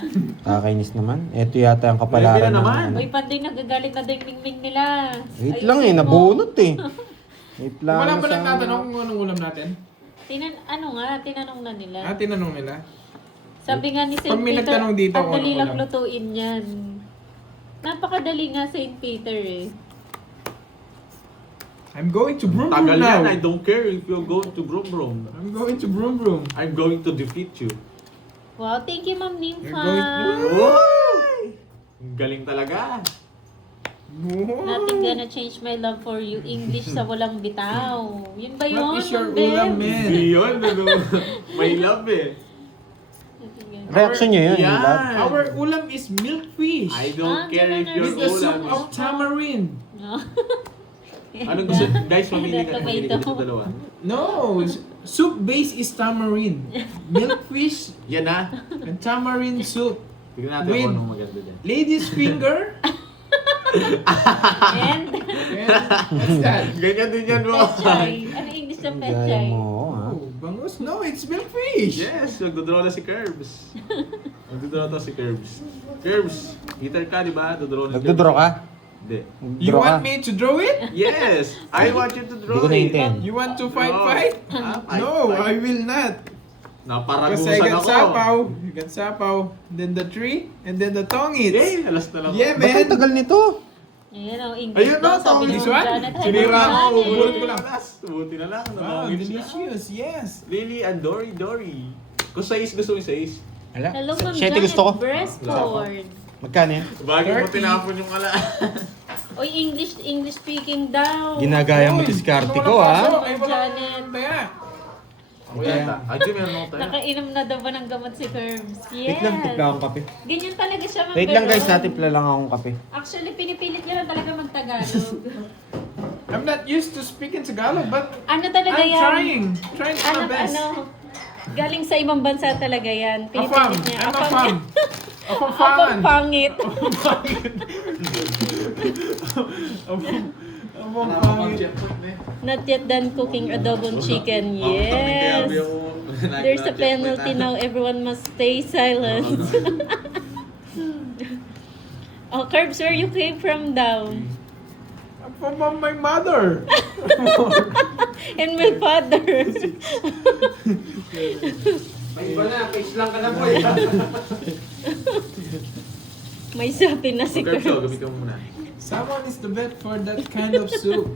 Kakainis naman. Ito yata ang kapalaran. Pwede na ng naman. ano. Uy, Pandoy, nagagalit na daw yung mingming nila. Wait Ayusin lang eh, mo. nabunot eh. Wait lang. Wala ba sa- nagtatanong kung anong ulam natin? Tinanong na nila. Tinanong nila. Sabi nga ni St. Pag may Peter, nagtanong dito ang kung dali anong lang ulam. lutuin yan. Napakadali nga St. Peter eh. I'm going to Broom Tagal Broom now. yan, I don't care if you're going to Brum Brum. I'm going to Broom Broom. I'm going to defeat you. Wow, thank you Ma'am You're Nympha. going to... Uy! Ang galing talaga. Nothing gonna change my love for you. English sa walang bitaw. Yun ba yun? What is your Ma'am Beb? ulam, man? Hindi yun, ano? May love eh. Nothing gonna Reaction niya yun. Yeah. Love. Our ulam is milkfish. I don't care if ganun your With the soup ulam of is... tamarind. No. Anong gusto? Guys, mamili ka Tomato. dito dalawa. No, soup base is tamarind. Milkfish Yan na. and tamarind soup. Tignan natin With- kung anong maganda dyan. Lady's finger. And What's that? Ganyan din yan, bro. pechay. Ano English ng Gaya pechay? mo, ha? Oh, bangus? No, it's milkfish. Yes, magdodraw na si Curbs. Magdodraw na si Curbs. Curbs, hitter ka, di ba? Dodraw na si Nagdodraw ka? Hindi. You Draw want ka? me to draw it? Yes! I want you to draw Hindi ko it. na-intend. You want to No. fight? Ah, fight, No, fight. I will not. Kasi Naparagusan I got ako. sapaw. You got sapaw. Then the tree. And then the tongits. Eh, alas na lang. Yeah, Ba't ang man. tagal nito? Ayan ang English. Ayun na, daw, sabi tawag ni this one? Janet. Hi, Sinira Ma'am ako, Janet. bulot ko lang. Buti na lang. Wow, Namangit siya. delicious. Yes. Lily and Dory. Kung sais, gusto mo yung sais. Ala? Hello, Ma'am Siyete Janet. gusto ko. Breastboard. Magkano yan? Bakit mo 30. tinapon yung ala? Oy, English speaking daw. Ginagaya mo Uy, diskarte ano ko, walang ha? pasok? Ay, walang Janet. taya. Ako yata. Ay, di meron ako tayo. Nakainom na daw ba ng gamot si Curbs? Yes. Wait lang, tipla akong kape. Ganyan talaga siya Wait lang guys, mag-pero. natipla lang akong kape. Actually, pinipilit niya lang talaga mag-Tagalog. I'm not used to speaking Tagalog, but Ano talaga I'm yan? trying to my best. Galing sa ibang bansa talaga yan. Afam, Pinipilit niya. I'm afam. Apang Afaman. pangit. Abang pangit. Not yet done cooking adobong chicken. Yes. There's a penalty now. Everyone must stay silent. Oh, Curbs, where you came from down? I'm from my mother. And my father. May iba na, face lang ka na boy. May sapi na si Curbs, oh, Curbs. gamitin mo muna. Someone is the vet for that kind of soup.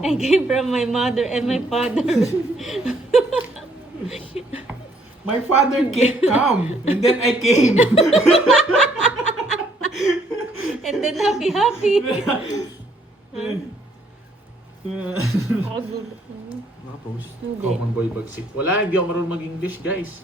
I came from my mother and my father. My father can't come, and then I came. And then happy. Mga post. Hindi. Common boy bagsik. Wala, hindi ako marunong mag-English, guys.